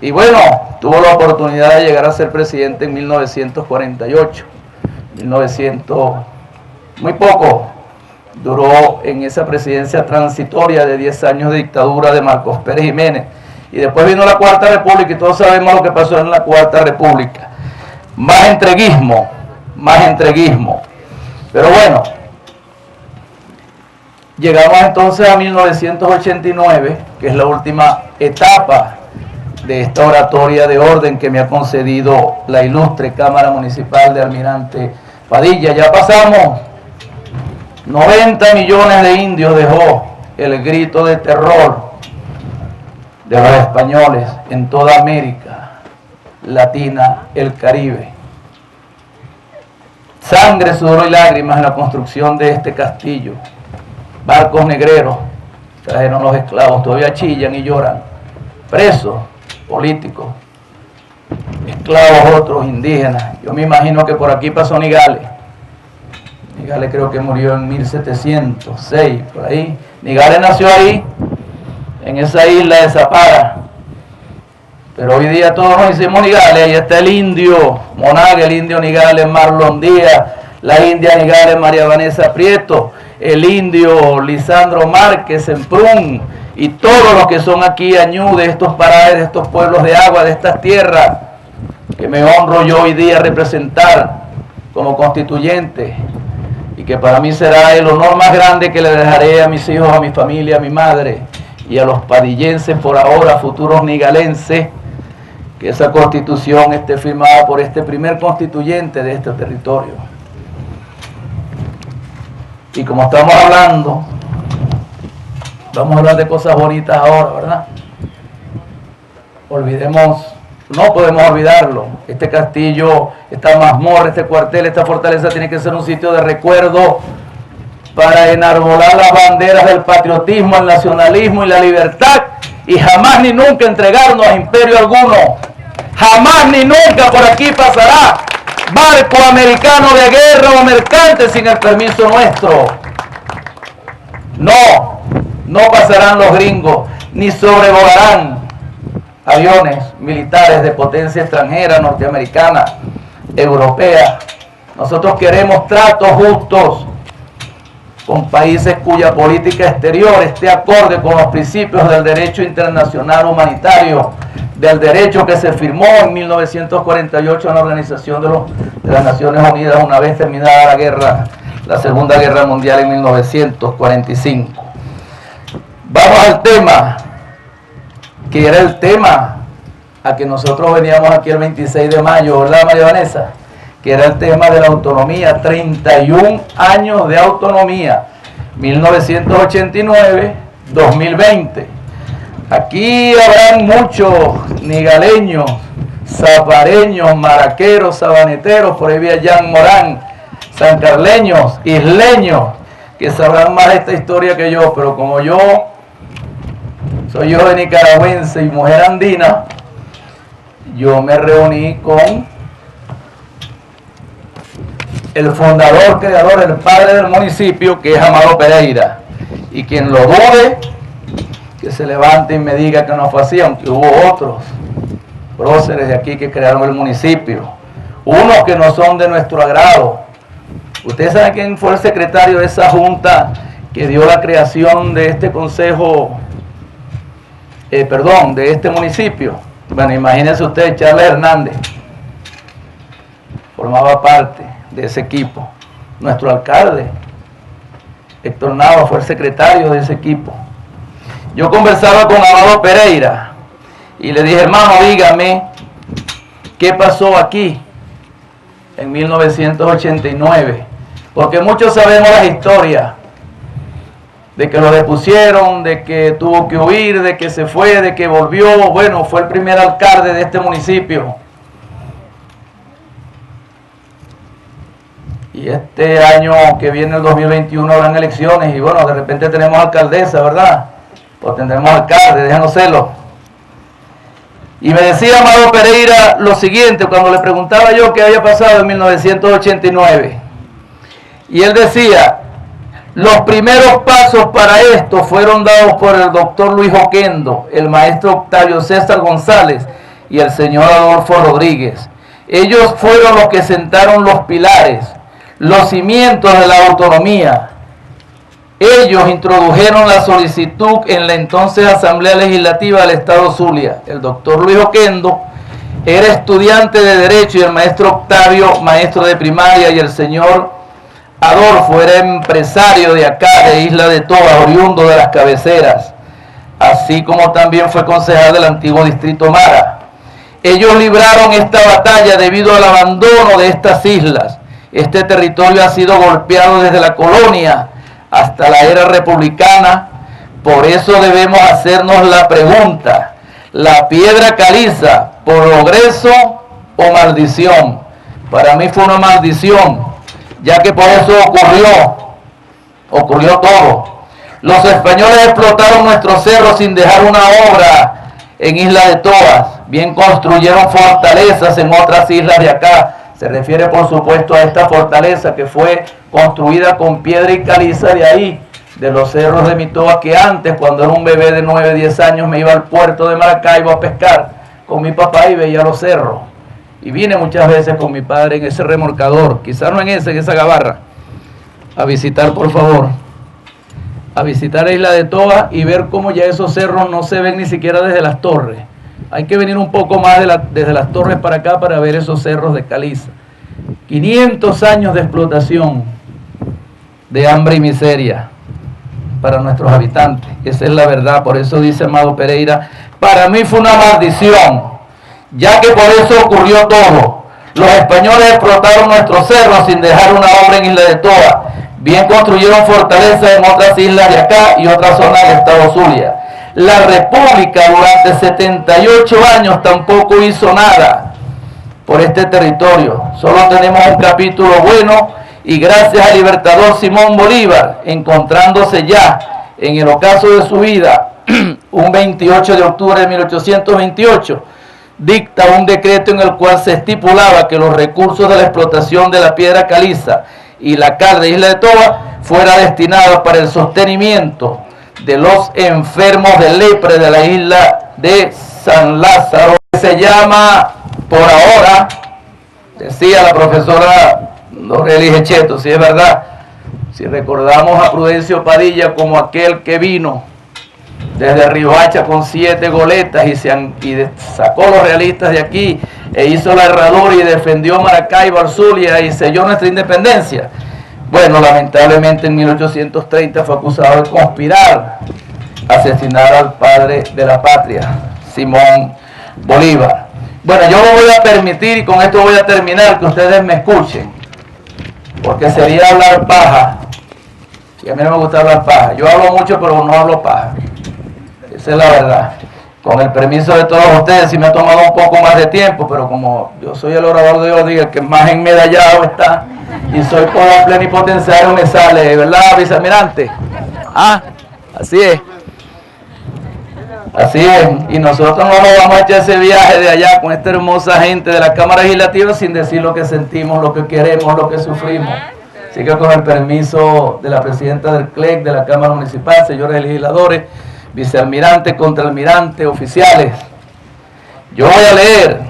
y bueno, tuvo la oportunidad de llegar a ser presidente en 1948, muy poco duró en esa presidencia transitoria de 10 años de dictadura de Marcos Pérez Jiménez. Y después vino la Cuarta República y todos sabemos lo que pasó en la Cuarta República. Más entreguismo. Pero bueno, llegamos entonces a 1989, que es la última etapa de esta oratoria de orden que me ha concedido la ilustre Cámara Municipal de Almirante Padilla. 90 millones de indios dejó el grito de terror de los españoles en toda América Latina, el Caribe. Sangre, sudor y lágrimas en la construcción de este castillo. Barcos negreros trajeron los esclavos, todavía chillan y lloran. Presos políticos, esclavos otros, indígenas. Yo me imagino que por aquí pasó Nigales. Nigales creo que murió en 1706, por ahí. Nigales nació ahí, en esa isla de Zapara. Pero hoy día todos nos hicimos Nigales. Ahí está el indio Monaga, el indio Nigales Marlon Díaz, la india Nigales María Vanessa Prieto, el indio Lisandro Márquez Semprún, y todos los que son aquí añú de estos parajes, de estos pueblos de agua, de estas tierras, que me honro yo hoy día representar como constituyente, y que para mí será el honor más grande que le dejaré a mis hijos, a mi familia, a mi madre, y a los padillenses por ahora, futuros nigalenses, que esa constitución esté firmada por este primer constituyente de este territorio. Y como estamos hablando, vamos a hablar de cosas bonitas ahora, ¿verdad? No podemos olvidarlo. Este castillo, esta mazmorra, este cuartel, esta fortaleza tiene que ser un sitio de recuerdo para enarbolar las banderas del patriotismo, el nacionalismo y la libertad, y jamás ni nunca entregarnos a imperio alguno. Jamás ni nunca por aquí pasará barco americano de guerra o mercante sin el permiso nuestro. No pasarán los gringos, ni sobrevolarán aviones militares de potencia extranjera, norteamericana, europea. Nosotros queremos tratos justos con países cuya política exterior esté acorde con los principios del derecho internacional humanitario, del derecho que se firmó en 1948 en la Organización de las Naciones Unidas una vez terminada la guerra, la Segunda Guerra Mundial en 1945. Vamos al tema, que era el tema a que nosotros veníamos aquí el 26 de mayo, ¿verdad, María Vanessa? Que era el tema de la autonomía, 31 años de autonomía, 1989-2020. Aquí habrán muchos nigaleños, zapareños, maraqueros, sabaneteros, por ahí vi Jan Morán, sancarleños, isleños, que sabrán más de esta historia que yo, pero como yo soy hijo de nicaragüense y mujer andina, yo me reuní con el fundador, creador, el padre del municipio, que es Amado Pereira, y quien lo dude, que se levante y me diga que no fue así, aunque hubo otros próceres de aquí que crearon el municipio, unos que no son de nuestro agrado. Ustedes saben quién fue el secretario de esa junta que dio la creación de este consejo, de este municipio. Bueno, imagínense ustedes, Charles Hernández formaba parte de ese equipo. Nuestro alcalde, Héctor Nava, fue el secretario de ese equipo. Yo conversaba con Amado Pereira y le dije, hermano, dígame, ¿qué pasó aquí en 1989? Porque muchos sabemos las historias de que lo depusieron, de que tuvo que huir, de que se fue, de que volvió. Bueno, fue el primer alcalde de este municipio. Y este año que viene, el 2021, habrán elecciones y bueno, de repente tenemos alcaldesa, ¿verdad? O tendremos alcalde, déjanos serlo. Y me decía Amado Pereira lo siguiente, cuando le preguntaba yo qué había pasado en 1989. Y él decía, los primeros pasos para esto fueron dados por el doctor Luis Oquendo, el maestro Octavio César González y el señor Adolfo Rodríguez. Ellos fueron los que sentaron los pilares, los cimientos de la autonomía. Ellos introdujeron la solicitud en la entonces Asamblea Legislativa del Estado Zulia. El doctor Luis Oquendo era estudiante de Derecho y el maestro Octavio, maestro de primaria, y el señor Adolfo era empresario de acá, de Isla de Toba, oriundo de las Cabeceras, así como también fue concejal del antiguo distrito Mara. Ellos libraron esta batalla debido al abandono de estas islas. Este territorio ha sido golpeado desde la colonia hasta la era republicana. Por eso debemos hacernos la pregunta: ¿la piedra caliza progreso o maldición? Para mí fue una maldición, ya que por eso ocurrió todo. Los españoles explotaron nuestros cerros sin dejar una obra en Isla de Toas. Bien construyeron fortalezas en otras islas de acá. Se refiere por supuesto a esta fortaleza que fue construida con piedra y caliza de ahí, de los cerros de Mitoa, que antes, cuando era un bebé de 9, 10 años, me iba al puerto de Maracaibo a pescar con mi papá y veía los cerros. Y vine muchas veces con mi padre en ese remolcador, quizás no en esa gabarra, a visitar, por favor, a visitar la Isla de Toa y ver cómo ya esos cerros no se ven ni siquiera desde las torres. Hay que venir un poco más desde las torres para acá para ver esos cerros de caliza. 500 años de explotación, de hambre y miseria para nuestros habitantes. Esa es la verdad. Por eso dice Amado Pereira: para mí fue una maldición, ya que por eso ocurrió todo. Los españoles explotaron nuestros cerros sin dejar una obra en Isla de Toa. Bien construyeron fortalezas en otras islas de acá y otras zonas del estado Zulia. La República durante 78 años tampoco hizo nada por este territorio. Solo tenemos un capítulo bueno, y gracias al libertador Simón Bolívar, encontrándose ya en el ocaso de su vida, un 28 de octubre de 1828, dicta un decreto en el cual se estipulaba que los recursos de la explotación de la piedra caliza y la cal de Isla de Toa fuera destinados para el sostenimiento de los enfermos de lepra de la isla de San Lázaro, que se llama por ahora, decía la profesora Doreli Cheto, si es verdad, si recordamos a Prudencio Padilla como aquel que vino desde Riohacha con 7 goletas y sacó a los realistas de aquí e hizo la herradura y defendió Maracaibo, al Zulia, y selló nuestra independencia. Bueno, lamentablemente en 1830 fue acusado de conspirar, asesinar al padre de la patria, Simón Bolívar. Bueno, yo me voy a permitir, y con esto voy a terminar, que ustedes me escuchen, porque sería hablar paja, y a mí no me gusta hablar paja. Yo hablo mucho, pero no hablo paja. Esa es la verdad. Con el permiso de todos ustedes, sí me ha tomado un poco más de tiempo, pero como yo soy el orador de hoy, el que más enmedallado está, y soy todo plenipotenciario, me sale, ¿verdad, vicealmirante? Ah, así es. Así es, y nosotros no nos vamos a echar ese viaje de allá con esta hermosa gente de la Cámara Legislativa sin decir lo que sentimos, lo que queremos, lo que sufrimos. Así que con el permiso de la presidenta del CLEC, de la Cámara Municipal, señores legisladores, vicealmirante, contraalmirante, oficiales, yo voy a leer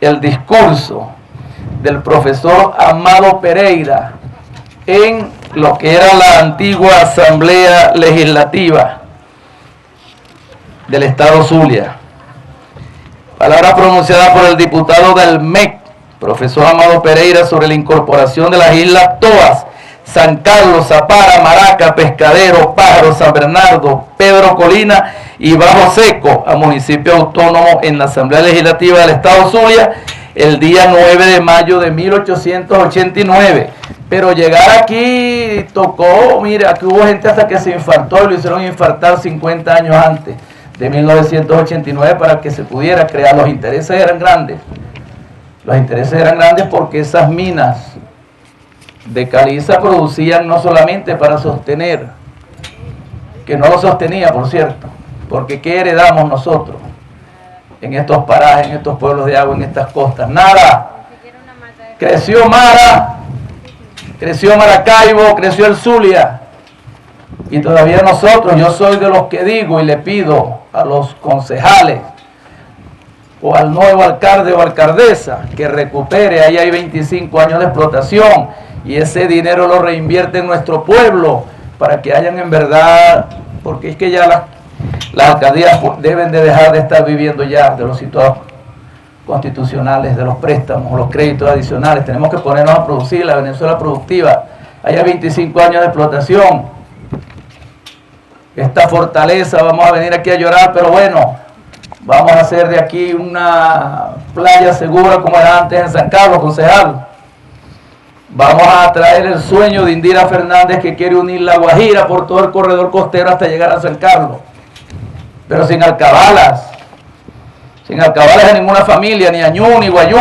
el discurso del profesor Amado Pereira en lo que era la antigua Asamblea Legislativa del estado Zulia. Palabra pronunciada por el diputado del MEC, profesor Amado Pereira, sobre la incorporación de las islas Toas, San Carlos, Zapara, Maraca, Pescadero, Pájaro, San Bernardo, Pedro Colina y Bajo Seco a municipio autónomo en la Asamblea Legislativa del estado Zulia el día 9 de mayo de 1889. Pero llegar aquí tocó, mire, aquí hubo gente hasta que se infartó y lo hicieron infartar 50 años antes de 1989 para que se pudiera crear. Los intereses eran grandes. Los intereses eran grandes porque esas minas de caliza producían no solamente para sostener, que no lo sostenía, por cierto, porque ¿qué heredamos nosotros en estos parajes, en estos pueblos de agua, en estas costas? Nada. Creció Mara, creció Maracaibo, creció el Zulia, y todavía nosotros, yo soy de los que digo y le pido a los concejales o al nuevo alcalde o alcaldesa que recupere, ahí hay 25 años de explotación y ese dinero lo reinvierte en nuestro pueblo para que hayan en verdad, porque es que ya las alcaldías deben de dejar de estar viviendo ya de los situados constitucionales, de los préstamos, los créditos adicionales. Tenemos que ponernos a producir la Venezuela productiva. Hay 25 años de explotación. Esta fortaleza, vamos a venir aquí a llorar, pero bueno, vamos a hacer de aquí una playa segura como era antes en San Carlos, concejal. Vamos a traer el sueño de Indira Fernández, que quiere unir La Guajira por todo el corredor costero hasta llegar a San Carlos, pero sin alcabalas de ninguna familia, ni Añú ni Guayú.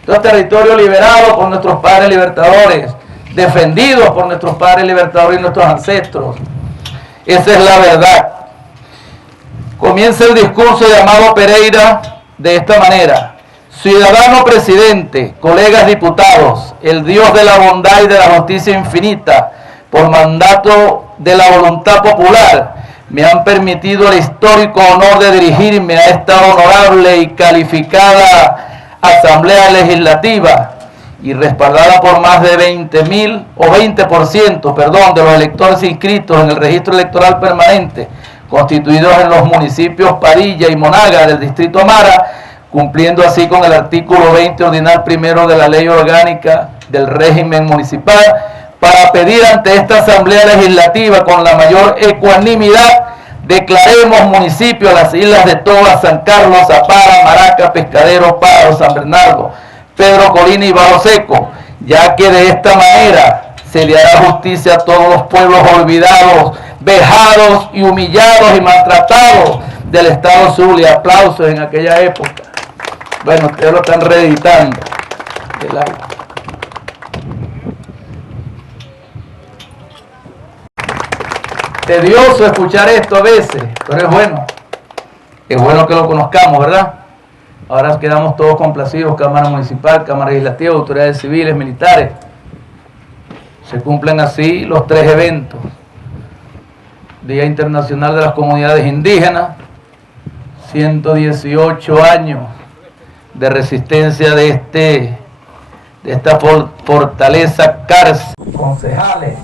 Estos territorios liberados por nuestros padres libertadores, defendidos por nuestros padres libertadores y nuestros ancestros. Esa es la verdad. Comienza el discurso de Amado Pereira de esta manera: ciudadano presidente, colegas diputados, el Dios de la bondad y de la justicia infinita, por mandato de la voluntad popular, me han permitido el histórico honor de dirigirme a esta honorable y calificada Asamblea Legislativa, y respaldada por más de 20% de los electores inscritos en el registro electoral permanente, constituidos en los municipios Padilla y Monaga del distrito Mara, cumpliendo así con el artículo 20 ordinal primero de la Ley Orgánica del Régimen Municipal, para pedir ante esta Asamblea Legislativa, con la mayor ecuanimidad, declaremos municipio a las islas de Toba, San Carlos, Zapara, Maraca, Pescadero, Pájaro, San Bernardo, Pedro Colina y Bajo Seco, ya que de esta manera se le hará justicia a todos los pueblos olvidados, vejados y humillados y maltratados del Estado Zulia. Aplausos en aquella época. Bueno, ustedes lo están reeditando. Tedioso escuchar esto a veces, pero es bueno. Es bueno que lo conozcamos, ¿verdad? Ahora quedamos todos complacidos: Cámara Municipal, Cámara Legislativa, autoridades civiles, militares. Se cumplen así los 3 eventos: Día Internacional de las Comunidades Indígenas, 118 años de resistencia de esta fortaleza cárcel. Concejales,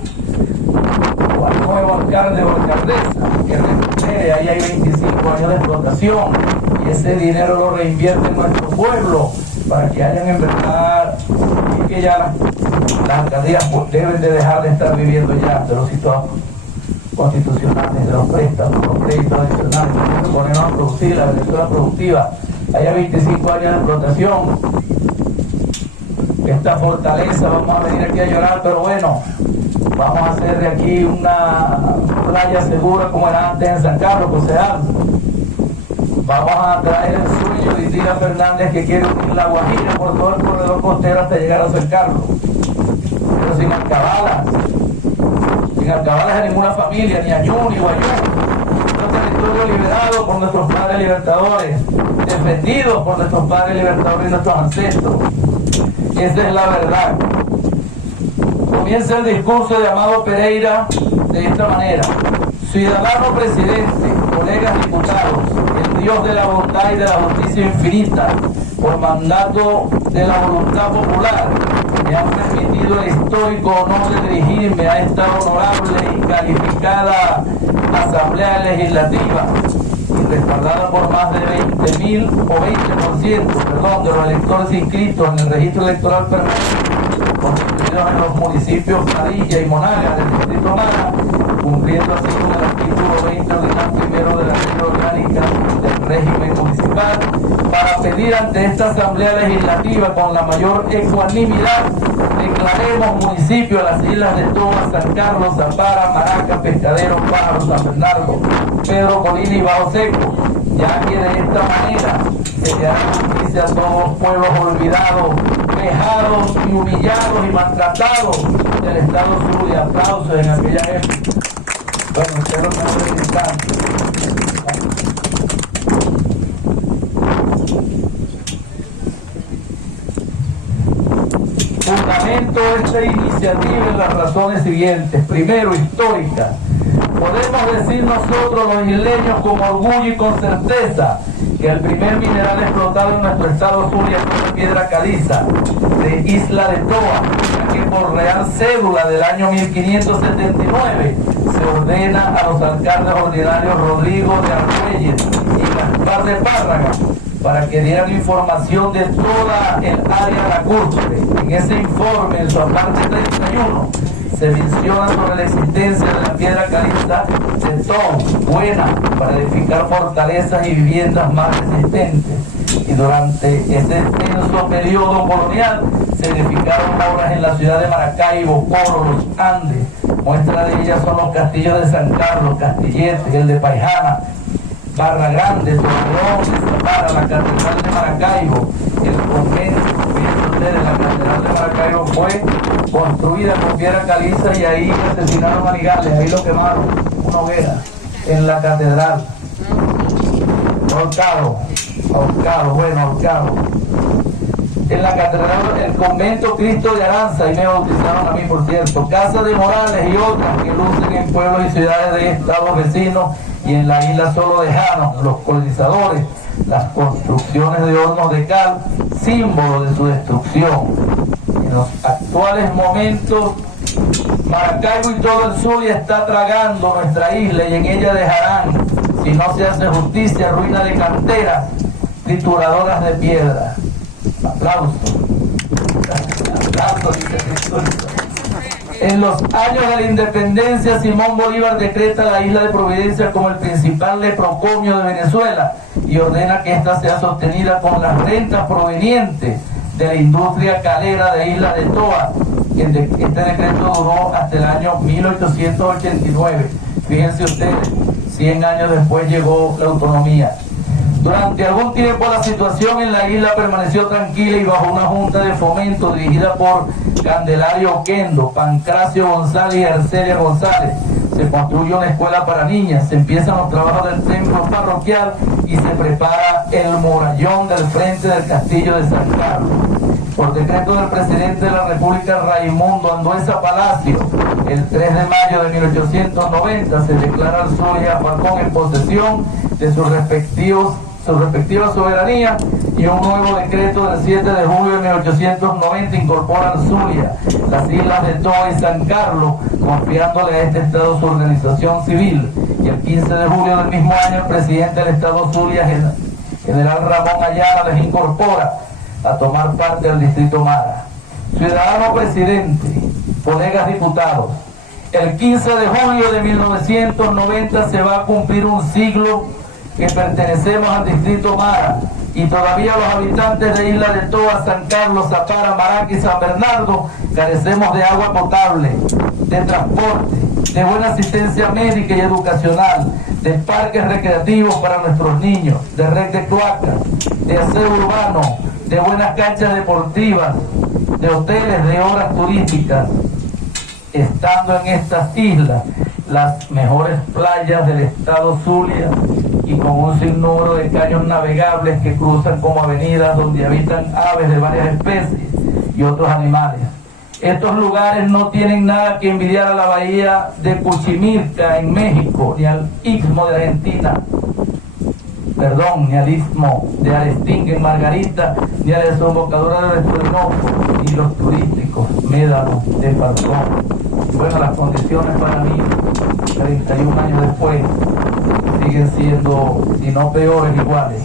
o al nuevo alcalde o alcaldesa que recupere, ahí hay 25 años de explotación, y ese dinero lo reinvierte en nuestro pueblo para que hayan en verdad, y que ya las alcaldías deben de dejar de estar viviendo ya de los sitios constitucionales, de los préstamos, los créditos adicionales, que ponen a producir la agricultura productiva. Haya 25 años de explotación. Esta fortaleza, vamos a venir aquí a llorar, pero bueno, vamos a hacer de aquí una playa segura como era antes en San Carlos, Concejal. Vamos a traer el sueño de Indira Fernández, que quiere unir La Guajira por todo el corredor costero hasta llegar a San Carlos, pero sin alcabalas de ninguna familia, ni Añú ni Guayú. Estos territorios liberados por nuestros padres libertadores, defendidos por nuestros padres libertadores y nuestros ancestros. Esa es la verdad. Comienza el discurso de Amado Pereira de esta manera: ciudadano presidente, colegas diputados, el Dios de la bondad y de la justicia infinita, por mandato de la voluntad popular, me han permitido el histórico honor de dirigirme a esta honorable y calificada Asamblea Legislativa, y respaldada por más de 20% de los electores inscritos en el registro electoral permanente, constituidos en los municipios Padilla y Monaga del distrito Mara, cumpliendo así con el artículo 20 ordinal primero de la Ley Orgánica del Régimen Municipal, para pedir ante esta Asamblea Legislativa, con la mayor ecuanimidad, declaremos municipio a las islas de Toba, San Carlos, Zapara, Maraca, Pescadero, Pájaro, San Bernardo, Pedro Colina y Bajo Seco, ya que de esta manera se le hará justicia a todos los pueblos olvidados, vejados y humillados y maltratados del Estado Zulia. Aplausos en aquella época. Bueno, ustedes lo están representando. Fundamento esta iniciativa en las razones siguientes. Primero, histórica. Podemos decir nosotros los isleños con orgullo y con certeza que el primer mineral explotado en nuestro estado Zulia fue la piedra caliza de Isla de Toba, que por real cédula del año 1579 se ordena a los alcaldes ordinarios Rodrigo de Argüelles y Gaspar de Párraga para que dieran información de toda el área lacustre. En ese informe, en su parte 31, se menciona sobre la existencia de la piedra caliza de Tom, buena para edificar fortalezas y viviendas más resistentes. Y durante ese extenso periodo colonial se edificaron obras en la ciudad de Maracaibo, Coro, Los Andes. Muestra de ellas son los castillos de San Carlos, Castilletes, el de Paijana, Barra Grande, Torreón, Zapara, la Catedral de Maracaibo, el convento, fíjense ustedes, la Catedral de Maracaibo fue construida con piedra caliza y ahí asesinaron a Nigales, ahí lo quemaron, una hoguera, en la catedral. Ahorcado. En la catedral, el convento Cristo de Aranza, y me bautizaron a mí, por cierto, Casa de Morales y otras que lucen en pueblos y ciudades de estados vecinos y en la isla Solo de Jano, los colonizadores, las construcciones de hornos de cal, símbolo de su destrucción. En los actuales momentos, Maracaibo y todo el Zulia está tragando nuestra isla y en ella dejarán, si no se hace justicia, ruina de canteras, trituradoras de piedra. Aplausos. Aplausos, dice Jesucristo. En los años de la independencia, Simón Bolívar decreta la isla de Providencia como el principal leprocomio de Venezuela y ordena que ésta sea sostenida con las rentas provenientes de la industria calera de Isla de Toa. Este decreto duró hasta el año 1889. Fíjense ustedes, 100 años después llegó la autonomía. Durante algún tiempo la situación en la isla permaneció tranquila y bajo una junta de fomento dirigida por Candelario Oquendo, Pancracio González y Arcelia González. Se construye una escuela para niñas, se empiezan los trabajos del templo parroquial y se prepara el murallón del frente del castillo de San Carlos. Por decreto del presidente de la República, Raimundo Andueza Palacio, el 3 de mayo de 1890 se declara al Zulia y a Falcón en posesión de su respectiva soberanía, y un nuevo decreto del 7 de julio de 1890 incorpora al Zulia las islas de Toa y San Carlos, confiándole a este estado su organización civil, y el 15 de julio del mismo año el presidente del estado Zulia, general Ramón Ayala, les incorpora a tomar parte del distrito Mara. Ciudadano presidente, colegas diputados, el 15 de julio de 1990 se va a cumplir un siglo que pertenecemos al distrito Mara, y todavía los habitantes de Isla de Toa, San Carlos, Zapara, Maraca y San Bernardo carecemos de agua potable, de transporte, de buena asistencia médica y educacional, de parques recreativos para nuestros niños, de red de cloacas, de aseo urbano, de buenas canchas deportivas, de hoteles, de obras turísticas. Estando en estas islas las mejores playas del estado Zulia y con un sinnúmero de caños navegables que cruzan como avenidas donde habitan aves de varias especies y otros animales. Estos lugares no tienen nada que envidiar a la bahía de Cuchimirca en México, ni al Istmo de Argentina, ni al Istmo de Arestinga en Margarita, ni a la desembocadura de Orinoco, ni los turísticos médanos de Falcón. Bueno, las condiciones para mí, 31 años después, siguen siendo, si no peores, iguales.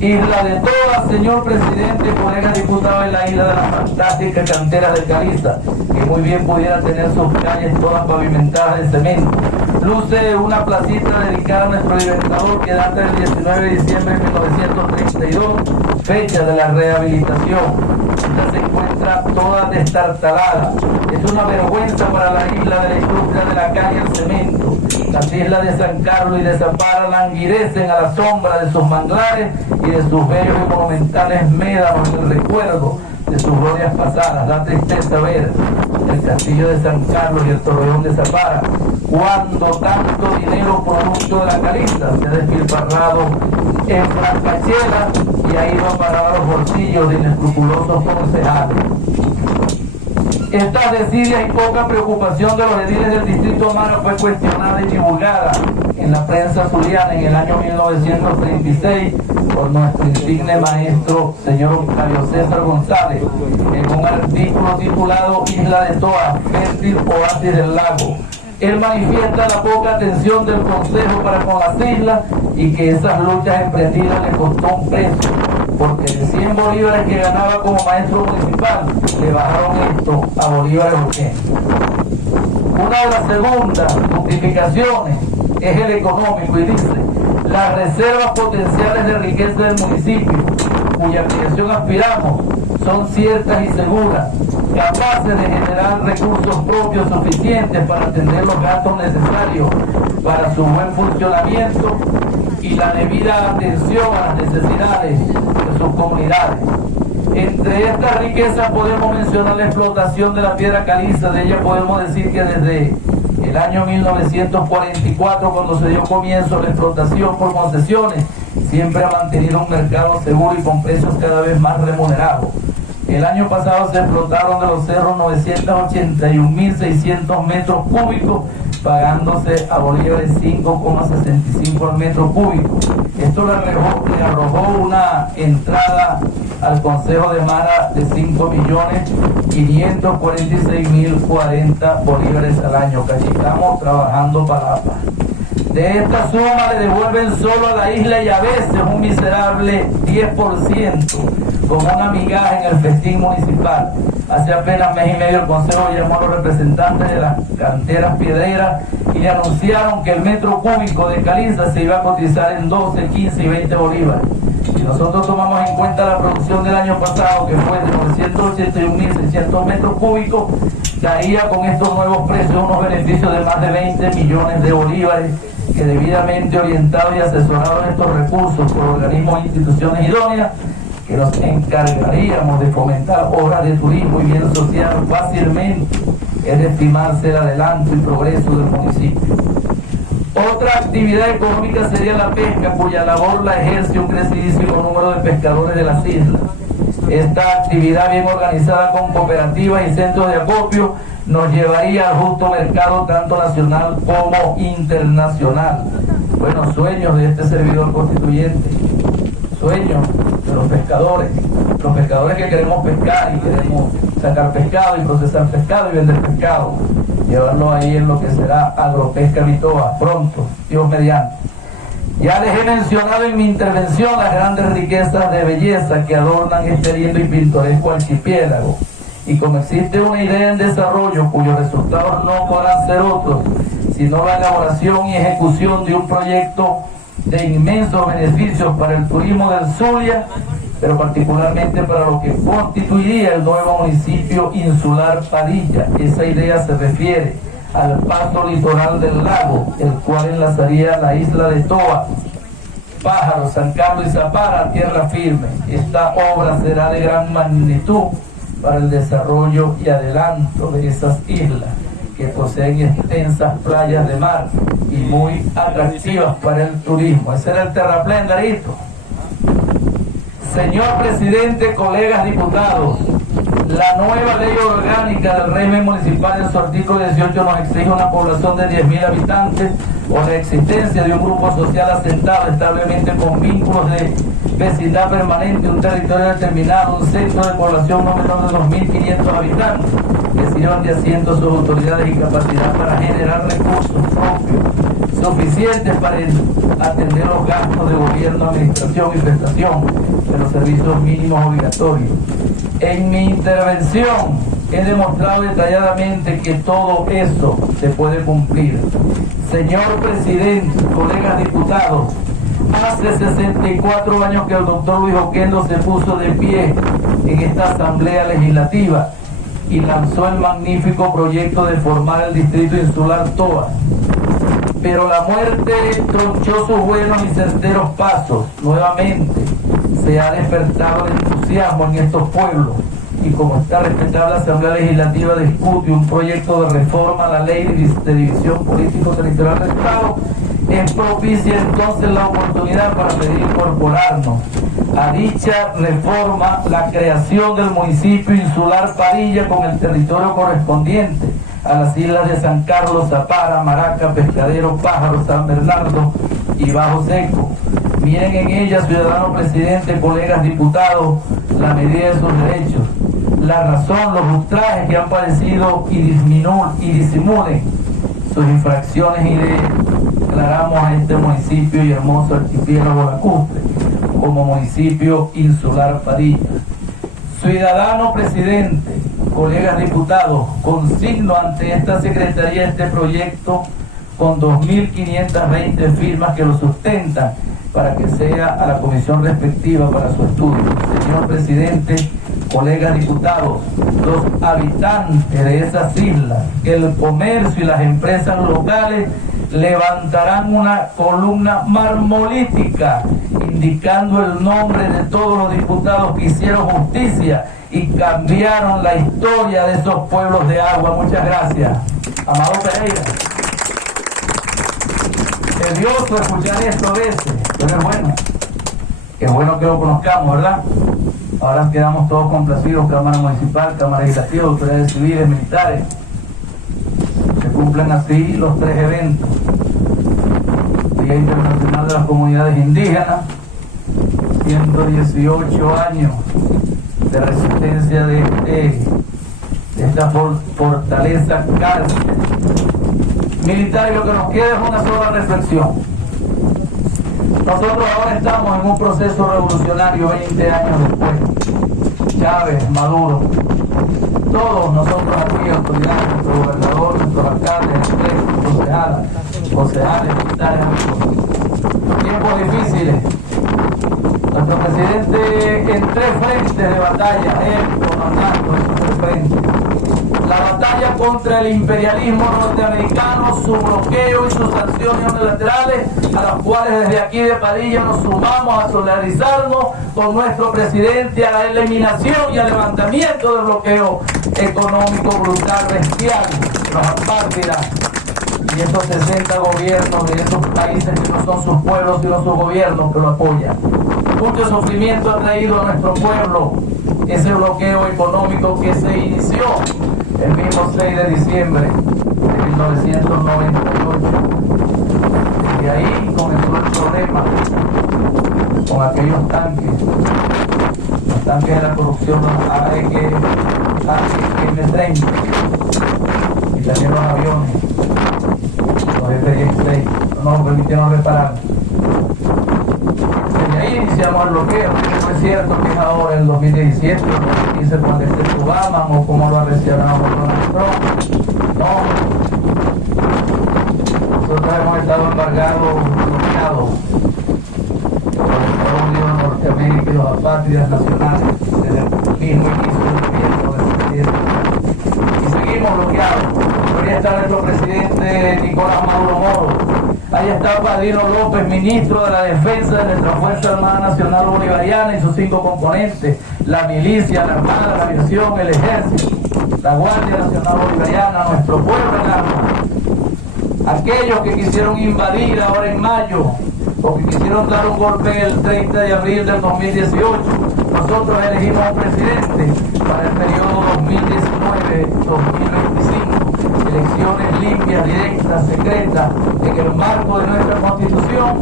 Isla de Toa, señor presidente, colegas diputados, en la isla de las fantásticas canteras de Caliza, que muy bien pudiera tener sus calles todas pavimentadas de cemento. Luce una placita dedicada a nuestro libertador que data del 19 de diciembre de 1932, fecha de la rehabilitación. Esta se encuentra toda destartalada. Es una vergüenza para la isla de la industria de la calle al cemento. Las islas de San Carlos y de Zapara languidecen a la sombra de sus manglares y de sus bellos y monumentales médanos en el recuerdo de sus glorias pasadas. Da tristeza ver el castillo de San Carlos y el torreón de Zapara, cuando tanto dinero producto de la caliza se ha despilfarrado en francachela y ha ido a parar a los bolsillos de inescrupulosos concejales. Esta desidia y poca preocupación de los ediles del distrito Mara fue cuestionada y divulgada en la prensa zuliana en el año 1936 por nuestro insigne maestro, señor Octavio César González, en un artículo titulado Isla de Toa, fértil oasis del lago. Él manifiesta la poca atención del Consejo para con las islas y que esas luchas emprendidas le costó un precio, porque de 100 bolívares que ganaba como maestro municipal, le bajaron esto a bolívares 80. Una de las segundas justificaciones es el económico y dice: las reservas potenciales de riqueza del municipio, cuya creación aspiramos, son ciertas y seguras, capaces de generar recursos propios suficientes para atender los gastos necesarios para su buen funcionamiento y la debida atención a las necesidades de sus comunidades. Entre estas riquezas podemos mencionar la explotación de la piedra caliza. De ella podemos decir que desde el año 1944, cuando se dio comienzo a la explotación por concesiones, siempre ha mantenido un mercado seguro y con precios cada vez más remunerados. El año pasado se explotaron de los cerros 981.600 metros cúbicos, pagándose a bolívares 5,65 al metro cúbico. Esto le arrojó una entrada al Consejo de Mara de 5.546.040 bolívares al año. Casi estamos trabajando para la paz. De esta suma le devuelven solo a la isla y a veces un miserable 10%, con una migaja en el festín municipal. Hace apenas mes y medio el Consejo llamó a los representantes de las canteras piedreras y le anunciaron que el metro cúbico de caliza se iba a cotizar en 12, 15 y 20 bolívares. Si nosotros tomamos en cuenta la producción del año pasado, que fue de 981.600 metros cúbicos, daría con estos nuevos precios unos beneficios de más de 20 millones de bolívares, que debidamente orientados y asesorados en estos recursos por organismos e instituciones idóneas, que nos encargaríamos de fomentar obras de turismo y bien social fácilmente, es de estimarse el adelanto y progreso del municipio. Otra actividad económica sería la pesca, cuya labor la ejerce un crecidísimo número de pescadores de las islas. Esta actividad bien organizada con cooperativas y centros de acopio nos llevaría al justo mercado tanto nacional como internacional. Bueno, sueños de este servidor constituyente, sueños de los pescadores que queremos pescar y queremos sacar pescado y procesar pescado y vender pescado, llevarlo ahí en lo que será Agropesca Vitoa, pronto, Dios mediante. Ya les he mencionado en mi intervención las grandes riquezas de belleza que adornan este lindo y pintoresco archipiélago. Y como existe una idea en desarrollo cuyos resultados no podrán ser otros, sino la elaboración y ejecución de un proyecto de inmensos beneficios para el turismo del Zulia, pero particularmente para lo que constituiría el nuevo municipio insular Padilla. Esa idea se refiere al paso litoral del lago, el cual enlazaría la isla de Toa, Pájaro, San Carlos y Zapara a tierra firme. Esta obra será de gran magnitud para el desarrollo y adelanto de esas islas, que poseen extensas playas de mar y muy atractivas para el turismo. Ese era el terraplén, Darito. Señor presidente, colegas diputados, la nueva ley orgánica del régimen municipal en su artículo 18 nos exige una población de 10.000 habitantes o la existencia de un grupo social asentado establemente con vínculos de vecindad permanente, un territorio determinado, un centro de población no menor de 2.500 habitantes, que sirvan de asiento a sus autoridades y capacidad para generar recursos propios suficientes para atender los gastos de gobierno, administración y prestación de los servicios mínimos obligatorios. En mi intervención he demostrado detalladamente que todo eso se puede cumplir. Señor presidente, colegas diputados, hace 64 años que el doctor Luis Oquendo se puso de pie en esta asamblea legislativa y lanzó el magnífico proyecto de formar el distrito insular Toa. Pero la muerte tronchó sus buenos y certeros pasos. Nuevamente se ha despertado el entusiasmo en estos pueblos y como esta respetable Asamblea Legislativa discute un proyecto de reforma a la Ley de División Político-Territorial del Estado, es propicia entonces la oportunidad para pedir incorporarnos a dicha reforma la creación del municipio insular Padilla con el territorio correspondiente a las islas de San Carlos, Zapara, Maraca, Pescadero, Pájaro, San Bernardo y Bajo Seco. Miren en ella, ciudadano presidente, colegas diputados, la medida de sus derechos, la razón, los ultrajes que han padecido y disimulen sus infracciones, y declaramos a este municipio y hermoso archipiélago lacustre como municipio insular Padilla. Ciudadano presidente, colegas diputados, consigno ante esta Secretaría este proyecto con 2.520 firmas que lo sustentan para que sea a la comisión respectiva para su estudio. Señor presidente, colegas diputados, los habitantes de esas islas, el comercio y las empresas locales levantarán una columna marmolítica indicando el nombre de todos los diputados que hicieron justicia y cambiaron la historia de esos pueblos de agua. Muchas gracias. Amado Pereira. Tedioso escuchar esto a veces, pero es bueno. Es bueno que lo conozcamos, ¿verdad? Ahora quedamos todos complacidos, Cámara Municipal, Cámara Legislativa, autoridades civiles, militares. Se cumplen así los 3 eventos. Día Internacional de las Comunidades Indígenas, 118 años de resistencia de esta fortaleza cárcel militar, y lo que nos queda es una sola reflexión. Nosotros ahora estamos en un proceso revolucionario 20 años después. Chávez, Maduro, todos nosotros aquí, autoridades, nuestro gobernador, nuestros alcaldes, concejales, militares, amigos. Tiempos difíciles. Nuestro presidente en 3 frentes de batalla, él comandando esos 3 frentes. La batalla contra el imperialismo norteamericano, su bloqueo y sus sanciones unilaterales, a las cuales desde aquí de Padilla nos sumamos a solidarizarnos con nuestro presidente, a la eliminación y al levantamiento del bloqueo económico brutal, bestial, los apátridas y esos 60 gobiernos de esos países que no son sus pueblos sino sus gobiernos que lo apoyan. Mucho sufrimiento ha traído a nuestro pueblo ese bloqueo económico que se inició el mismo 6 de diciembre de 1998. Y ahí comenzó el problema con aquellos tanques, los tanques de la corrupción AEG, M30, y también los aviones, los F-16, no nos permitieron reparar. Desde ahí iniciamos el bloqueo. No es cierto que es ahora en el 2017, 2015 con el de Obama o como lo ha reaccionado Donald Trump. No. Nosotros hemos estado embargados, bloqueados por el Estados Unidos de Norteamérica y los apátridas nacionales desde el mismo inicio del gobierno del presidente. Y seguimos bloqueados. Debería estar nuestro presidente Nicolás Maduro Moro. Ahí está Padrino López, ministro de la Defensa de nuestra Fuerza Armada Nacional Bolivariana y sus 5 componentes, la milicia, la Armada, la aviación, el Ejército, la Guardia Nacional Bolivariana, nuestro pueblo en armas. Aquellos que quisieron invadir ahora en mayo, o que quisieron dar un golpe el 30 de abril del 2018, nosotros elegimos un presidente para el periodo 2019-2025. Elecciones limpias, directas, secretas, en el marco de nuestra Constitución,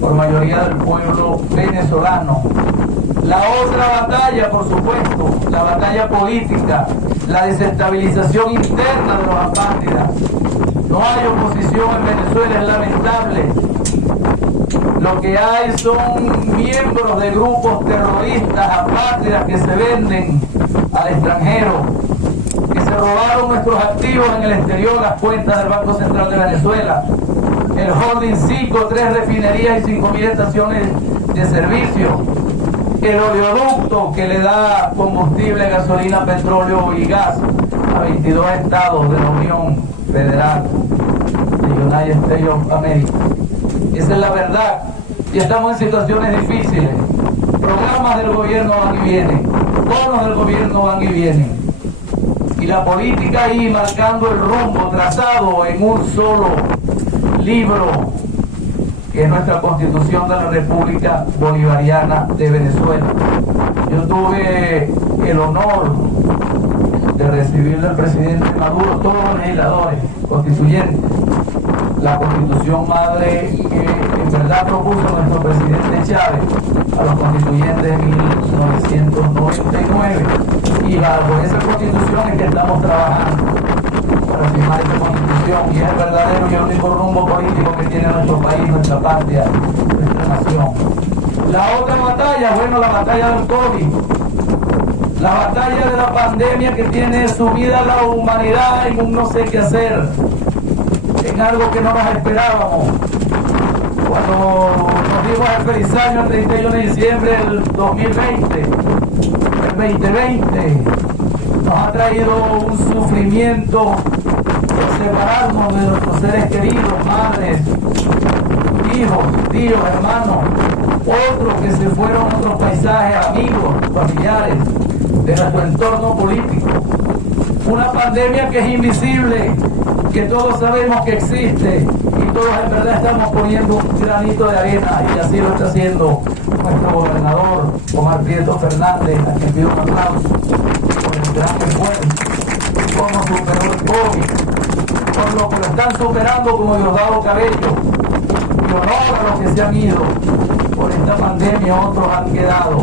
por mayoría del pueblo venezolano. La otra batalla, por supuesto, la batalla política, la desestabilización interna de los apátridas. No hay oposición en Venezuela, es lamentable. Lo que hay son miembros de grupos terroristas apátridas que se venden al extranjero, que se robaron nuestros activos en el exterior, las cuentas del Banco Central de Venezuela, el holding 5, 3 refinerías y 5.000 estaciones de servicio, el oleoducto que le da combustible, gasolina, petróleo y gas a 22 estados de la Unión Federal, de United States of America. Esa es la verdad. Y estamos en situaciones difíciles. Programas del gobierno van y vienen, bonos del gobierno van y vienen. Y la política ahí marcando el rumbo trazado en un solo libro, que es nuestra Constitución de la República Bolivariana de Venezuela. Yo tuve el honor de recibir del presidente Maduro, todos los legisladores constituyentes, la Constitución madre que en verdad propuso nuestro presidente Chávez a los constituyentes de 1999. Y bajo esa Constitución es que estamos trabajando para firmar esta Constitución, y es el verdadero y el único rumbo político que tiene nuestro país, nuestra patria, nuestra nación. La otra batalla, bueno, la batalla del COVID, la batalla de la pandemia que tiene sumida a la humanidad en un no sé qué hacer, en algo que no nos esperábamos. Cuando nos dimos el feliz año el 31 de diciembre del 2020, el 2020 nos ha traído un sufrimiento de separarnos de nuestros seres queridos, madres, hijos, tíos, hermanos, otros que se fueron a otros paisajes, amigos, familiares, de nuestro entorno político. Una pandemia que es invisible, que todos sabemos que existe y todos en verdad estamos poniendo un granito de arena, y así lo está haciendo nuestro gobernador Omar Prieto Fernández, a quien pido un aplauso por el gran esfuerzo, cómo superó el COVID, por lo que lo están superando como Diosdado Cabello, y honor a los que se han ido por esta pandemia. Otros han quedado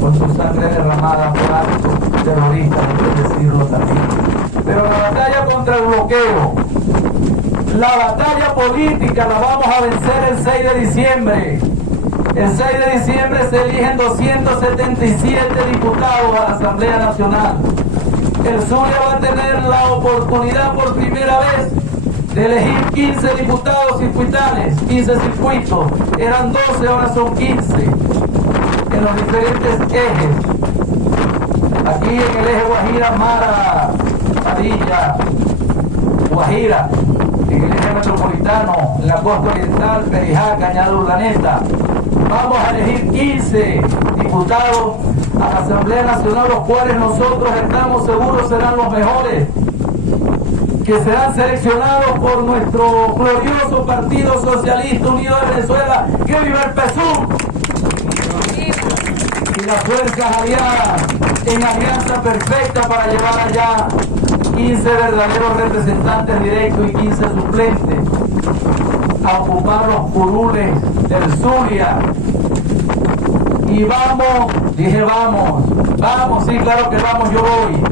con su sangre derramada por actos terroristas, hay que decirlo también. Pero la batalla contra el bloqueo, la batalla política, la vamos a vencer el 6 de diciembre. El 6 de diciembre se eligen 277 diputados a la Asamblea Nacional. El Zulia va a tener la oportunidad por primera vez de elegir 15 diputados circuitales, 15 circuitos. Eran 12, ahora son 15, en los diferentes ejes. Aquí en el eje Guajira, Mara, Padilla, Guajira, en el eje metropolitano, en la costa oriental, Perijá, Cañada Urdaneta. Vamos a elegir 15 diputados a la Asamblea Nacional, los cuales nosotros estamos seguros serán los mejores, que serán seleccionados por nuestro glorioso Partido Socialista Unido de Venezuela, que viva el PSUV, y las fuerzas aliadas en alianza perfecta para llevar allá 15 verdaderos representantes directos y 15 suplentes a ocupar los curules del Zulia. Y vamos, dije vamos, sí, claro que vamos, yo voy.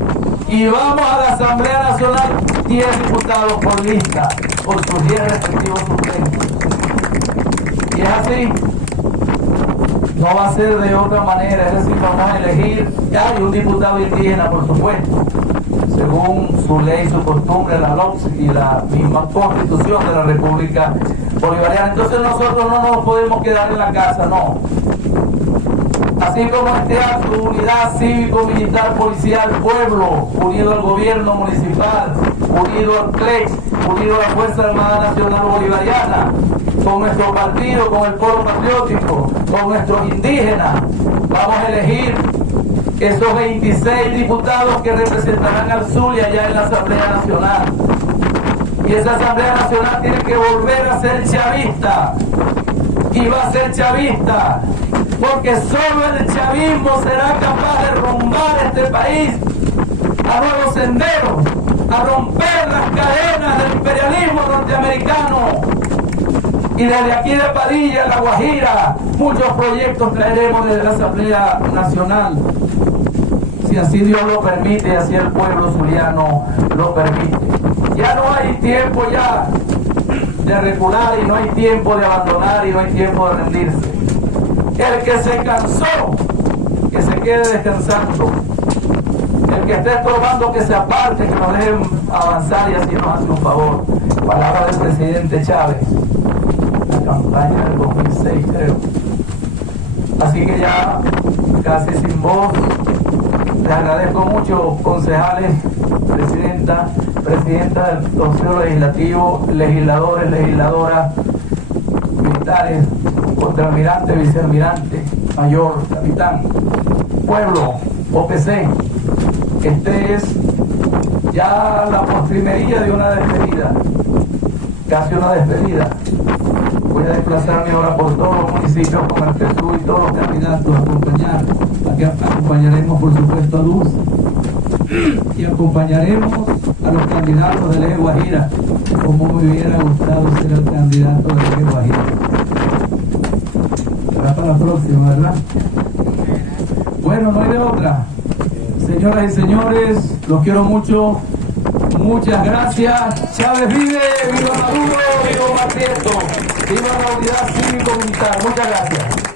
Y vamos a la Asamblea Nacional 10 diputados por lista, por sus 10 respectivos suplentes. Y es así, no va a ser de otra manera, es decir, vamos a elegir, hay un diputado indígena, por supuesto, según su ley, su costumbre, la LOPS y la misma Constitución de la República Bolivariana. Entonces nosotros no nos podemos quedar en la casa, no. Así como este acto, unidad cívico-militar policial, pueblo, unido al gobierno municipal, unido al CLEX, unido a la Fuerza Armada Nacional Bolivariana, con nuestro partido, con el Polo Patriótico, con nuestros indígenas, vamos a elegir esos 26 diputados que representarán al Zulia allá en la Asamblea Nacional. Y esa Asamblea Nacional tiene que volver a ser chavista, y va a ser chavista, porque solo el chavismo será capaz de rumbar este país a nuevos senderos, a romper las cadenas del imperialismo norteamericano. Y desde aquí de Padilla, La Guajira, muchos proyectos traeremos desde la Asamblea Nacional, si así Dios lo permite y así el pueblo zuliano lo permite. Ya no hay tiempo ya de recular, y no hay tiempo de abandonar, y no hay tiempo de rendirse. El que se cansó, que se quede descansando. El que esté estorbando, que se aparte, que nos dejen avanzar, y así nos hace un favor. Palabra del presidente Chávez, la campaña del 2006, creo. Así que ya, casi sin voz, les agradezco mucho, concejales, presidenta del Consejo Legislativo, legisladores, legisladoras, militares, contraalmirante, vicealmirante, mayor, capitán, pueblo, OPC. Este es ya la postrimería de una despedida, casi una despedida. Voy a desplazarme ahora por todos los municipios con el PSUV y todos los candidatos a acompañar. Aquí acompañaremos, por supuesto, a Luz, y acompañaremos a los candidatos del eje Guajira, como me hubiera gustado ser el candidato del eje Guajira. Será para la próxima, ¿verdad? Bueno, no hay de otra. Señoras y señores, los quiero mucho. Muchas gracias. Chávez vive, viva Maduro, viva Omar Prieto, viva la unidad cívico-militar. Muchas gracias.